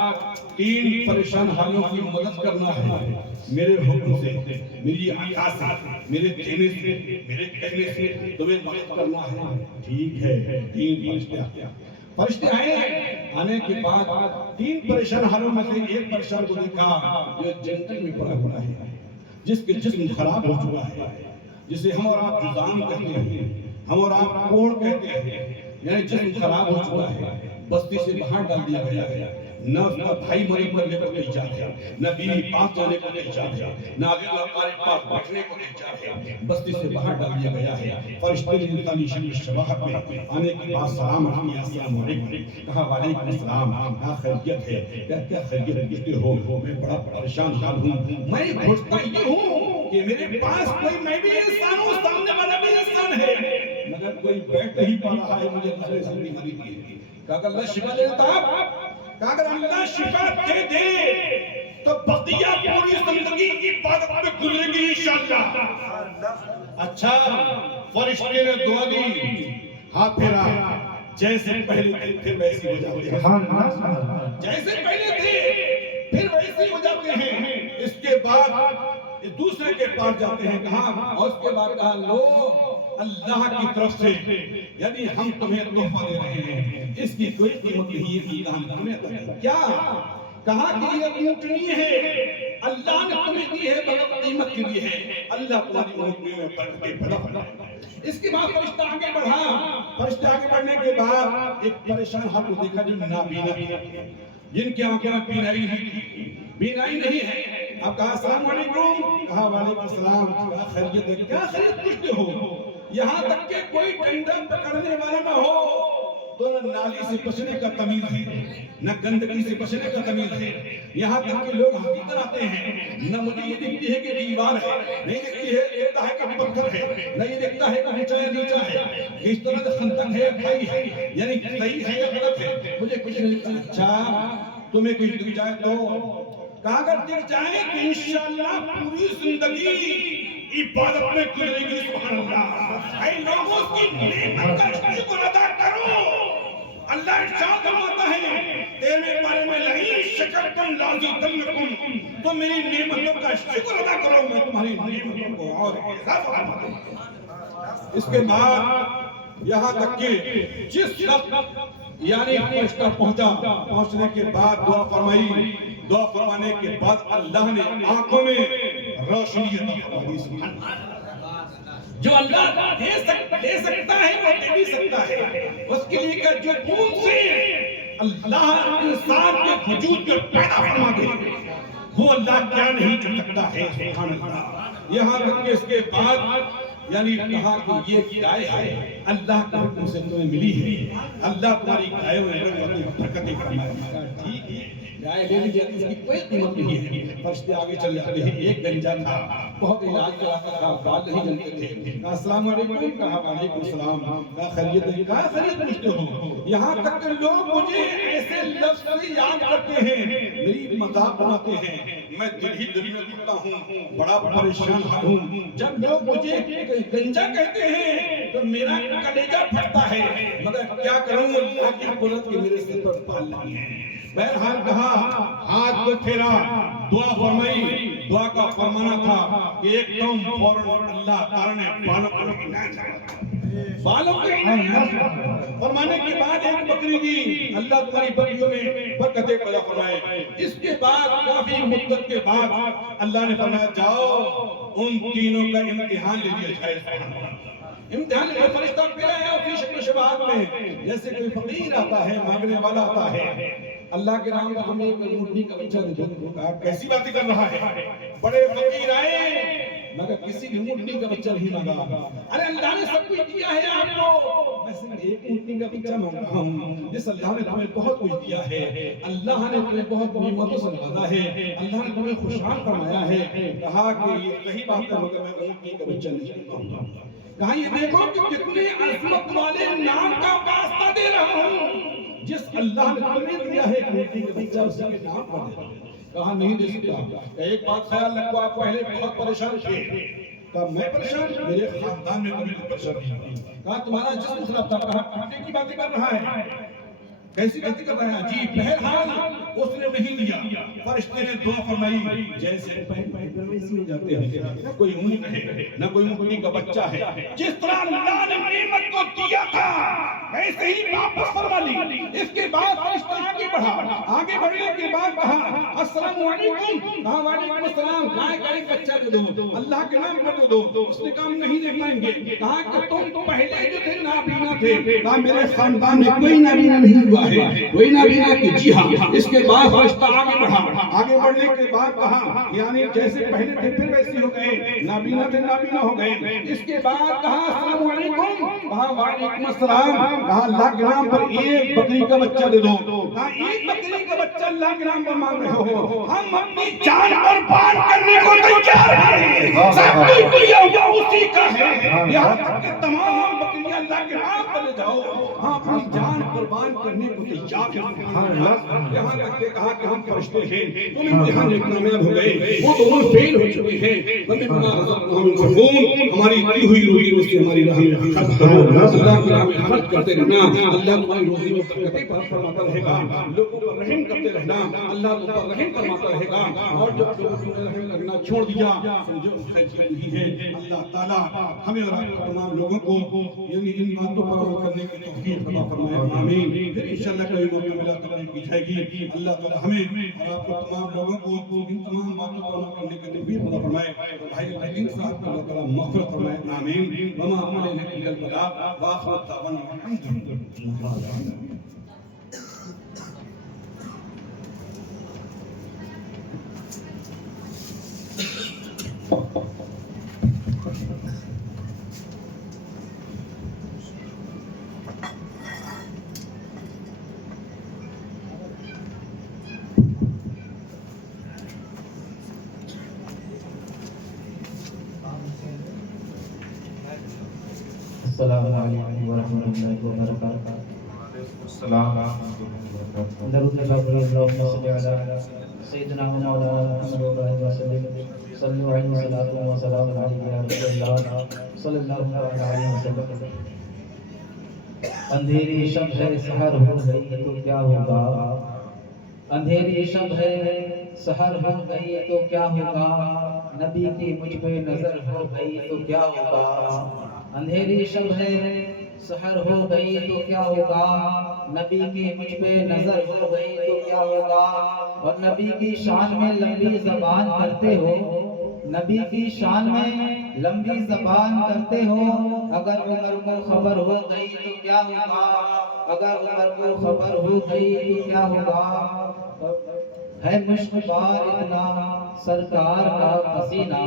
3 پریشان حالوں کی مدد کرنا ہے میرے حکم سے میری عطا سے میرے دینے سے میرے کہنے سے تمہیں مدد کرنا ہے ٹھیک ہے 3 فرشتے آئے آنے کے بعد 3 پریشان حالوں میں سے ایک پریشان کو دیکھا جو جنگل میں پڑا ہے جس کے جسم خراب ہو چکا ہے جسے ہم اور آپ جزام کہتے ہیں ہم اور آپ کوڑ کہتے ہیں یعنی جسم خراب ہو چکا ہے بستی سے باہر ڈال دیا گیا ہے نہ اس کا بھائی مری کرنے کو نہیں چاہتے نہ بیوی پاس جانے کو نہیں چاہتے نہ عزیز اقارب پاس بیٹھنے کو نہیں چاہتے بستی سے باہر ڈال دیا گیا ہے فرشتے نے انسانی شکل شباہت میں آنے کے بعد سلام کیا السلام علیکم کہا وعلیکم السلام کیا خیریت ہے کیا خیریت پوچھتے ہو میں بڑا پریشان حال ہوں میں پوچھتا یہ ہوں کہ میرے پاس کوئی میں بھی انسان ہوں سامنے والا بھی انسان ہے مگر کوئی بیٹھ نہیں پا رہا ہے مجھے دوسرے سے بیماری کی کہا کہ اللہ شفا دیتا کہ اگر اللہ شفا دے دے تو بقیہ پوری زندگی عبادت میں گزرے گی انشاءاللہ اچھا فرشتے نے دعا دی ہاتھ پھیرا جیسے پہلے تھے پھر ویسے ہو جاتے ہیں جیسے پہلے تھے پھر ویسے ہو جاتے ہیں اس کے بعد دوسرے کے پاس جاتے ہیں کہا اور اس کے بعد کہا لو اللہ کی طرف سے یعنی ہم تمہیں تحفہ دے رہے ہیں اس کی کوئی قیمت نہیں ہے اللہ نے تمہیں عطا کی کیا کہا کہ یہ اونٹنی ہے اللہ نے تمہیں دی ہے بغیر قیمت کے لیے ہے اللہ تمہاری اونٹنی میں برکتیں بڑھا اس کے بعد فرشتہ آگے بڑھا فرشتہ آگے بڑھنے کے بعد ایک پریشان حال کو دیکھا جو نابینا جن کی آنکھوں میں بینائی نہیں ہے اب کہا السلام علیکم کہا وعلیکم السلام کہا خیریت ہے کیا خیریت پوچھتے ہو یہاں تک کہ کوئی ڈنڈا پکڑنے والا نہ ہو تو نہ نالی سے بچنے کا تمیز ہے نہ گندگی سے بچنے کا تمیز ہے یہاں تک کہ لوگ حقیقت آتے ہیں نہ مجھے یہ دیکھتی ہے کہ دیوار ہے نہیں دیکھتی ہے دیکھتا ہے کہ پتھر ہے نہ یہ دیکھتا ہے کہ اونچا ہے نیچا ہے اس طرح سے خندق ہے کھائی ہے یعنی صحیح ہے یا غلط ہے مجھے کچھ نہیں لگتا اچھا تمہیں کچھ دکھ جائے تو کہا اگر دکھ جائے تو انشاءاللہ پوری زندگی عبادت میں گزرے گی سبحان اللہ اے لوگوں کی نعمت کا شکر ادا کرو اللہ ارشاد فرماتا ہے تیرے بارے میں لئن شکرتم لازیدنکم تو میری نعمتوں کا شکر ادا کرو میں تمہاری نعمتوں کو اور اضافہ فرما دوں گا اس کے بعد یہاں تک کہ جس وقت یعنی فرشتہ پہنچنے کے بعد دعا فرمائی دعا فرمانے کے بعد اللہ نے آنکھوں میں روشنی عطا فرمائی سبحان اللہ جو اللہ دے سکتا ہے وہ دے بھی سکتا ہے اس کے لیے کہ جو خون سے اللہ انسان کے وجود کو پیدا فرما دے وہ اللہ کیا نہیں کر سکتا ہے سبحان اللہ یہاں تک کہ اس کے بعد یعنی کہا کہ یہ گائے ہے اللہ کے حکم سے تمہیں ملی ہے اللہ تمہاری گائے ہوئے برکتیں فرمائے ٹھیک ہے گائے لے لیجیے اس کی کوئی قیمت نہیں ہے فرشتے آگے چل جاتے ہیں ایک گنجا تھا بہت علاج کراتا تھا بال نہیں جلتے تھے کہا السلام علیکم کہا وعلیکم السلام کہا خیریت ہے کہا خیریت پوچھتے ہو یہاں تک کہ لوگ مجھے ایسے لفظ سے یاد کرتے ہیں میری مذاق بناتے ہیں میں دل ہی دل میں دکھتا ہوں بڑا پریشان ہوں جب لوگ مجھے گنجا کہتے ہیں تو میرا کلیجہ پھٹتا ہے مگر کیا کروں اللہ کی قدرت کے میرے سر پر بال نہیں ہے بہرحال کہا ہاتھ کو پھیرا دعا فرمائی دعا کا فرمانا تھا کہ ایک دم فوراً اللہ تعالی نے بالوں کو فرمانے کے بعد ایک بکری دی اللہ تمہاری بکریوں میں برکتیں پیدا فرمائے اس کے بعد کافی مدت کے بعد اللہ نے فرمایا جاؤ ان تینوں کا امتحان لے لیا جائے امتحان میں فرشتہ پھر آیا فی شکل شباہت میں، جیسے کوئی فقیر آتا ہے، مانگنے والا آتا ہے، اللہ کے نام پر ہمیں ایک اونٹنی کا بچہ دے دو. کہا کیسی باتیں کر رہا ہے، بڑے فقیر آئے مگر کسی بھی اونٹنی کا بچہ نہیں مانگا. ارے اللہ نے سب کچھ دیا ہے آپ کو، میں صرف ایک اونٹنی کا بچہ مانگ رہا ہوں. جس اللہ نے تمہیں بہت کچھ دیا ہے، اللہ نے تمہیں بہت نعمتوں سے نوازا ہے، اللہ نے تمہیں خوشحال فرمایا ہے. کہا کہ یہ صحیح بات ہے مگر میں اونٹنی کا بچہ نہیں مانگوں گا. کہا یہ دیکھو کہ کتنے عظمت والے نام کا واسطہ دے رہا ہوں، جس اللہ نے تمہیں دیا ہے اونٹنی کا بچہ اسی کے نام پر دے. کہا نہیں دے سکتا. ایک بات خیال رکھو، آپ پہلے بہت پریشان تھے. کہا میں پریشان، میرے خاندان میں کبھی پریشان نہیں تھی. کہا تمہارا جسم خراب تھا. کہا کھانے کی باتیں کر رہا ہے، کیسی باتیں کر رہا ہے؟ جی بہرحال اس نے نہیں دیا. فرشتے نے دعا فرمائی، جیسے پہلے ویسے ہو جاتے ہیں، نہ کوئی اونٹ ہے نہ کوئی اونٹنی کا بچہ ہے. جس طرح اللہ نے نعمت کو دیا تھا ویسے ہی واپس فرما لی. اس کے بعد فرشتہ آگے بڑھا. آگے بڑھنے کے بعد کہا السلام علیکم. کہا وعلیکم السلام. گائے کا ایک بچہ دے دو، اللہ کے نام پر دے دو. اس نے کہا ہم نہیں دے پائیں گے. کہا کہ تم پہلے جو تھے نابینا تھے. کہا میرے خاندان میں کوئی نابینا نہیں ہوا ہے، کوئی نابینا کی. جی ہاں. اس کے بعد فرشتہ آگے بڑھا. آگے بڑھنے کے بعد کہا یعنی جیسے پہلے تھے پھر ویسے ہو گئے، نابینا تھے نابینا ہو گئے. اس کے بعد کہا السلام علیکم. کہا وعلیکم السلام. کہا اللہ کے نام پر ایک بکری کا بچہ دے دو. کہا ایک بکری کا بچہ اللہ کے نام پر مانگ رہے ہو، ہم اپنی جان قربان کرنے کو تیار ہیں. سب کچھ دیا ہوا اسی کا ہے، یہاں تک کہ تمام بکریاں اللہ کے نام پر لے جاؤ. ہم اپنی جان قربان کرنے کو تیار ہیں. یہاں تک کہ کہا کہ ہم فرشتے ہیں، تم امتحان میں کامیاب ہو گئے، وہ دونوں فیل ہو چکے ہیں. ہماری دی ہوئی روزی میں سے ہماری راہ میں خرچ کرو. اللہ کی راہ میں خرچ کرتے رہنا، اللہ تمہاری روزی میں برکتیں فرماتا رہے گا. لوگوں پر رحم کرتے رہنا، اللہ تم پر رحم فرماتا رہے گا. اور جب لوگوں نے رحم کرنا چھوڑ دیا جو خیر نہیں ہے، اللہ تعالیٰ ہمیں اور آپ تمام لوگوں کو یعنی ان باتوں پر عمل کرنے کی توفیق عطا فرمائے. آمین. پھر انشاءاللہ کوئی موقع ملا تقریر کی جائے گی. اللہ تعالیٰ ہمیں اور آپ کو تمام لوگوں کو ان تمام باتوں پر عمل کرنے کی توفیق عطا فرمائے. بھائی الدین صاحب کو اللہ تعالیٰ مغفرت فرمائے. آمین. وما علینا الا البلاغ وآخر دعوانا الحمد للہ. السلام علیکم ورحمۃ اللہ وبرکاتہ. درود اللہم صلی علی سیدنا و مولانا محمد وعلیہ وسلم. صلو علیہ وسلم و سلام علیہ یا رسول اللہ صلی اللہ علیہ وسلم. اندھیری شب ہے سحر ہو گئی تو کیا ہوگا، اندھیری شب ہے سحر ہو گئی تو کیا ہوگا، نبی کی مجھ پہ نظر ہو گئی تو کیا ہوگا. اندھیری شب ہے سحر ہو گئی تو کیا ہوگا، نبی کی مجھ پہ نظر ہو گئی تو کیا ہوگا. اور نبی کی شان میں لمبی زبان کرتے ہو، نبی کی شان میں لمبی زبان کرتے ہو. اگر عمر کو خبر ہو گئی تو کیا ہوگا، اگر عمر کو خبر ہو گئی تو کیا ہوگا. ہے مشک بار اتنا سرکار کا پسینہ،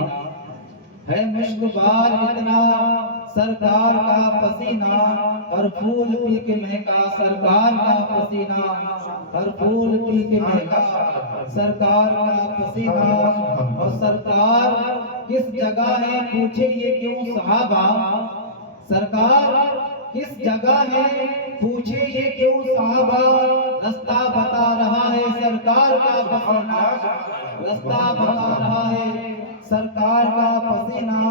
ہے مشک بار اتنا سرکار کا پسینہ. ہر پھول پی کے مہکا سرکار کا پسینہ، ہر پھول پی کے مہکا سرکار کا پسینہ. اور سرکار کس جگہ ہے پوچھے یہ کیوں صحابہ، سرکار کس جگہ ہے پوچھے یہ کیوں صحابہ. رستہ بتا رہا ہے سرکار کا پسینہ، رستہ بتا رہا ہے سرکار کا پسینہ.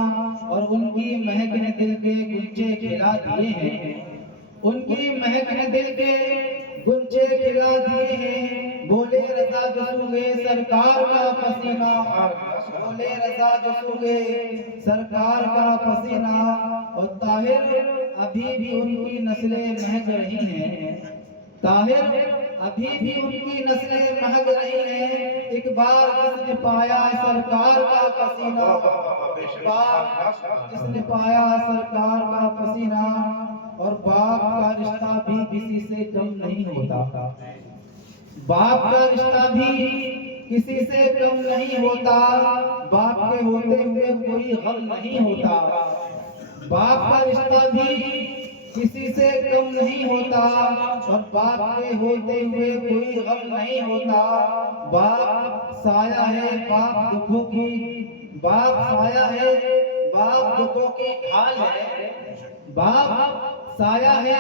اور ان کی مہک نے دل کے گنچے کھلا دیے ہیں، ان کی مہک نے دل کے گنچے کھلا دیے ہیں. بولے رضا جو سوگے سرکار کا پسینہ، بولے رضا جو سوگے سرکار کا پسینہ. اور طاہر ابھی بھی ان کی نسلیں مہک رہی ہیں، طاہر ابھی بھی ان کی نسلیں مہک رہی ہیں۔ ایک بار جس نے پایا سرکار کا پسینہ، ایک بار جس نے پایا سرکار کا پسینہ، اور باپ کا رشتہ بھی کسی سے کم نہیں ہوتا، باپ کا رشتہ بھی کسی سے کم نہیں ہوتا، باپ کے ہوتے ہوئے کوئی غم نہیں ہوتا، باپ کا رشتہ بھی کسی سے کم نہیں ہوتا، اور باپ کے ہوتے ہوئے کوئی غم نہیں ہوتا۔ باپ سایہ ہے باپ دکھوں کی، باپ سایہ ہے باپ دکھوں کی ڈھال ہے، باپ سایہ ہے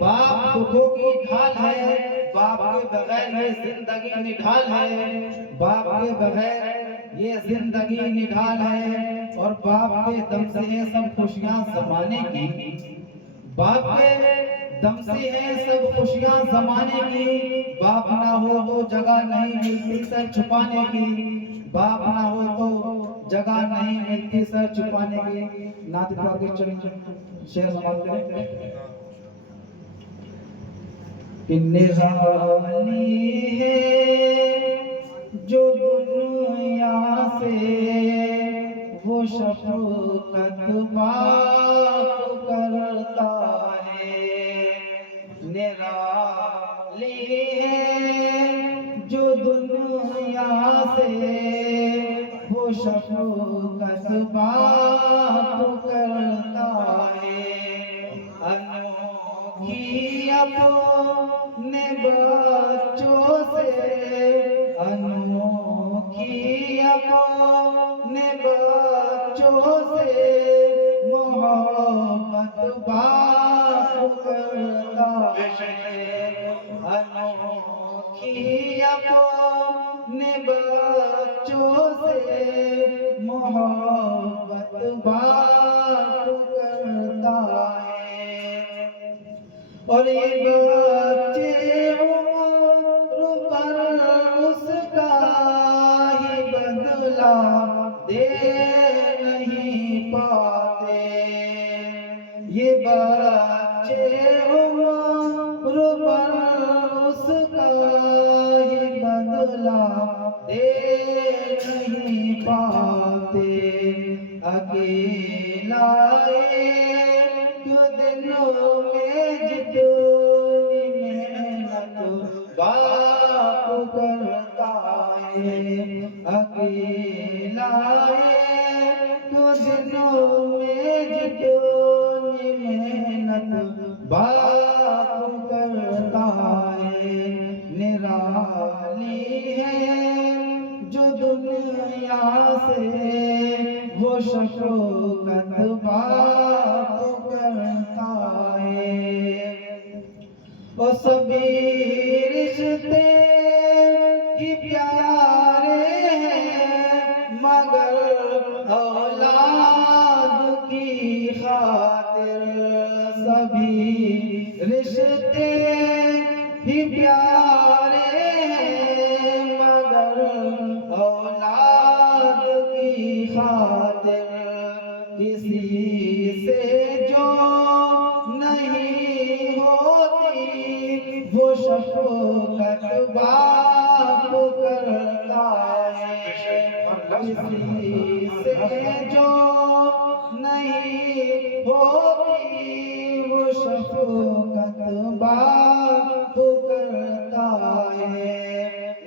باپ دکھوں کی ڈھال ہے، باپ کے بغیر یہ زندگی نڈھال ہے، باپ کے بغیر یہ زندگی نڈھال ہے، اور باپ کے دم سے ہے سب خوشیاں زمانے کی، باپ کے دم سے ہے سب خوشیاں زمانے کی، باپ نہ ہو تو جگہ نہیں ملتی سر چھپانے کی، باپ نہ ہو تو جگہ نہیں ملتی سر چھپانے کی۔ نعت پاک کے شعر سماعت کریں کہ نرالی ہے جو دنیا سے وہ شفقت باپ کرتا ہے، نرالی ہے جو دنیا سے وہ شفقت باپ کرتا ہے، انوکھی اپنے بچوں سے، انوکھی اپنے بچوں سے محبت باپ کرتا ہے، انوکھی اپنے بچوں سے محبت باپ کرتا ہے، اور یہ بچے عمر پر اس کا ہی بدلہ دے نہیں پاتے، یہ بچے عمر پر اس کا ہی بدلہ دے نہیں پاتے، اکیلا ایک دنوں میں جتنی محنت باپ کرتا ہے، اکیلا ایک دنوں میں جتنی محنت باپ کرتا ہے، نرالی ہے جو دنیا سے وہ شفقت باپ کرتا ہے، اور سبھی رشتے ہی پیارے ہیں مگر اولاد کی خاطر، سبھی رشتے ہی پیارے ہیں مگر اولاد کی خاطر، کسی سے جو نہیں ہوتی وہ شفقت باپ کرتا ہے، کسی سے جو نہیں ہوتی وہ شفقت باپ کرتا ہے،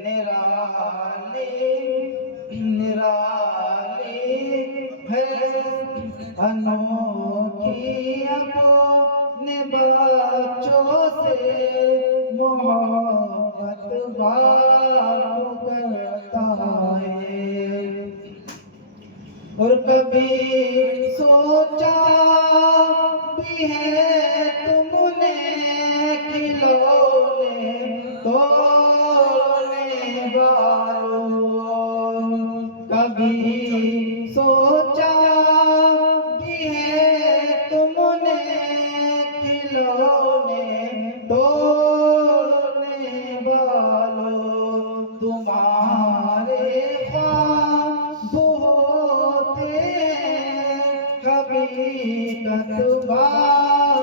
نرالی نرالی ہے انوکھی اپنے بچوں سے محبت باپ کرتا ہے، اور کبھی سوچا بھی ہے تم نے کھلونے توڑنے والوں، کبھی سوچا بھی ہے تم نے کھلونے توڑنے والوں، تمہارے خواب ہوتے ہیں حقیقت باپ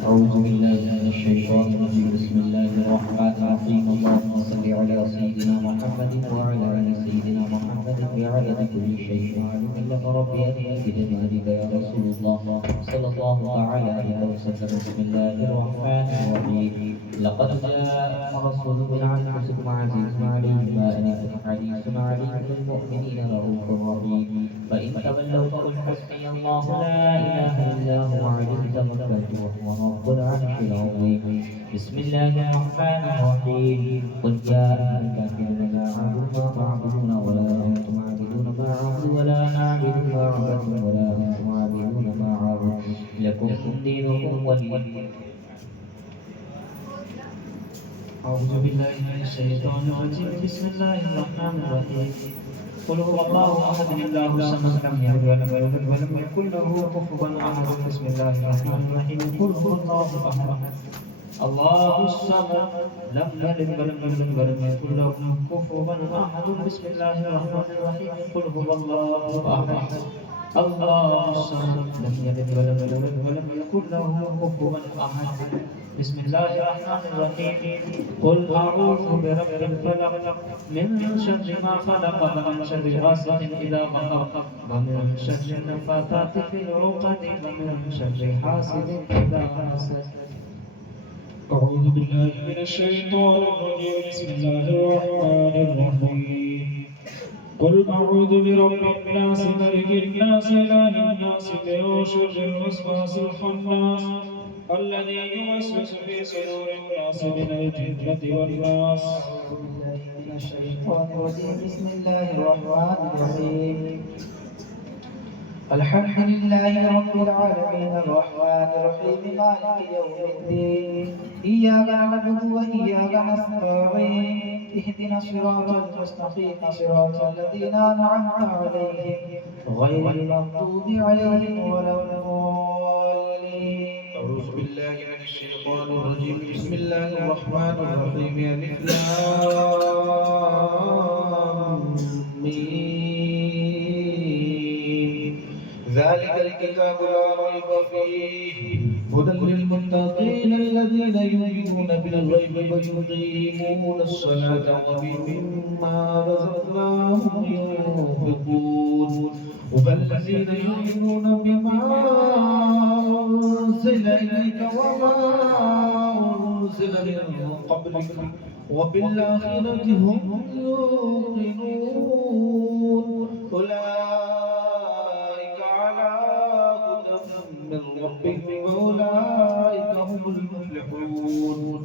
أعوذ بالله من الشيطان الرجيم بسم الله الرحمن الرحيم اللهم صل على سيدنا محمد وعلى آل سيدنا محمد بعدد كل شيء علم لك ربي أني بجلالك يا رسول الله صلى الله تعالى عليه وسلم بسم الله الرحمن الرحيم لقد جاءكم رسول من أنفسكم عزيز عليه ما أنتم حريص عليكم بالمؤمنين رؤوف رحيم فإن تولوا فقل حسبي الله لا إله إلا هو عليه توكلت وهو رب العرش العظيم بسم الله الرحمن الرحيم قل يا أيها الكافرون لا أعبد ما تعبدون ولا أنتم عابدون ما أعبد ولا أنا أعبد ما عبدتم ولا أنتم عابدون ما أعبد لكم دينكم ولي دين. أعوذ بالله من الشيطان الرجيم بسم الله الرحمن الرحيم قل هو الله أحد الله الصمد لم يلد ولم يولد ولم يكن له كفوا أحد بسم الله الرحمن الرحيم قل هو الله أحد الله الصمد لم يلد ولم يولد ولم يكن له كفوا أحد بسم الله الرحمن الرحيم قل هو الله أحد الله الصمد لم يلد ولم يولد ولم يكن له كفوا أحد بسم الله الرحمن الرحيم قل أعوذ برب الفلق من شر ما خلق ومن شر غاسق إذا وقب ومن شر النفاثات في العقد ومن شر حاسد إذا حسد. أعوذ بالله من الشيطان الرجيم بسم الله الرحمن الرحيم قل أعوذ برب الناس ملك الناس إله الناس من شر الوسواس الخناس الذي يوسوس في صدور الناس من الجنة والناس. أعوذ بالله من الشيطان الرجيم بسم الله الرحمن الرحيم الحمد لله رب العالمين الرحمن الرحيم مالك يوم الدين إياك نعبد وإياك نستعين اهدنا الصراط المستقيم صراط الذين أنعمت عليهم غير المغضوب عليهم ولا الضالين. أعوذ بالله من الشيطان الرجيم بسم الله الرحمن الرحيم ألف لام ميم ذلك الكتاب لا ريب فيه هدى للمتقين الذين يؤمنون بالغيب ويقيمون الصلاة ومما رزقناهم ينفقون والذين يؤمنون بما أنزل إليك وما أنزل من قبلك وبالآخرة هم يوقنون أولئك على هدى من ربهم وأولئك هم المفلحون.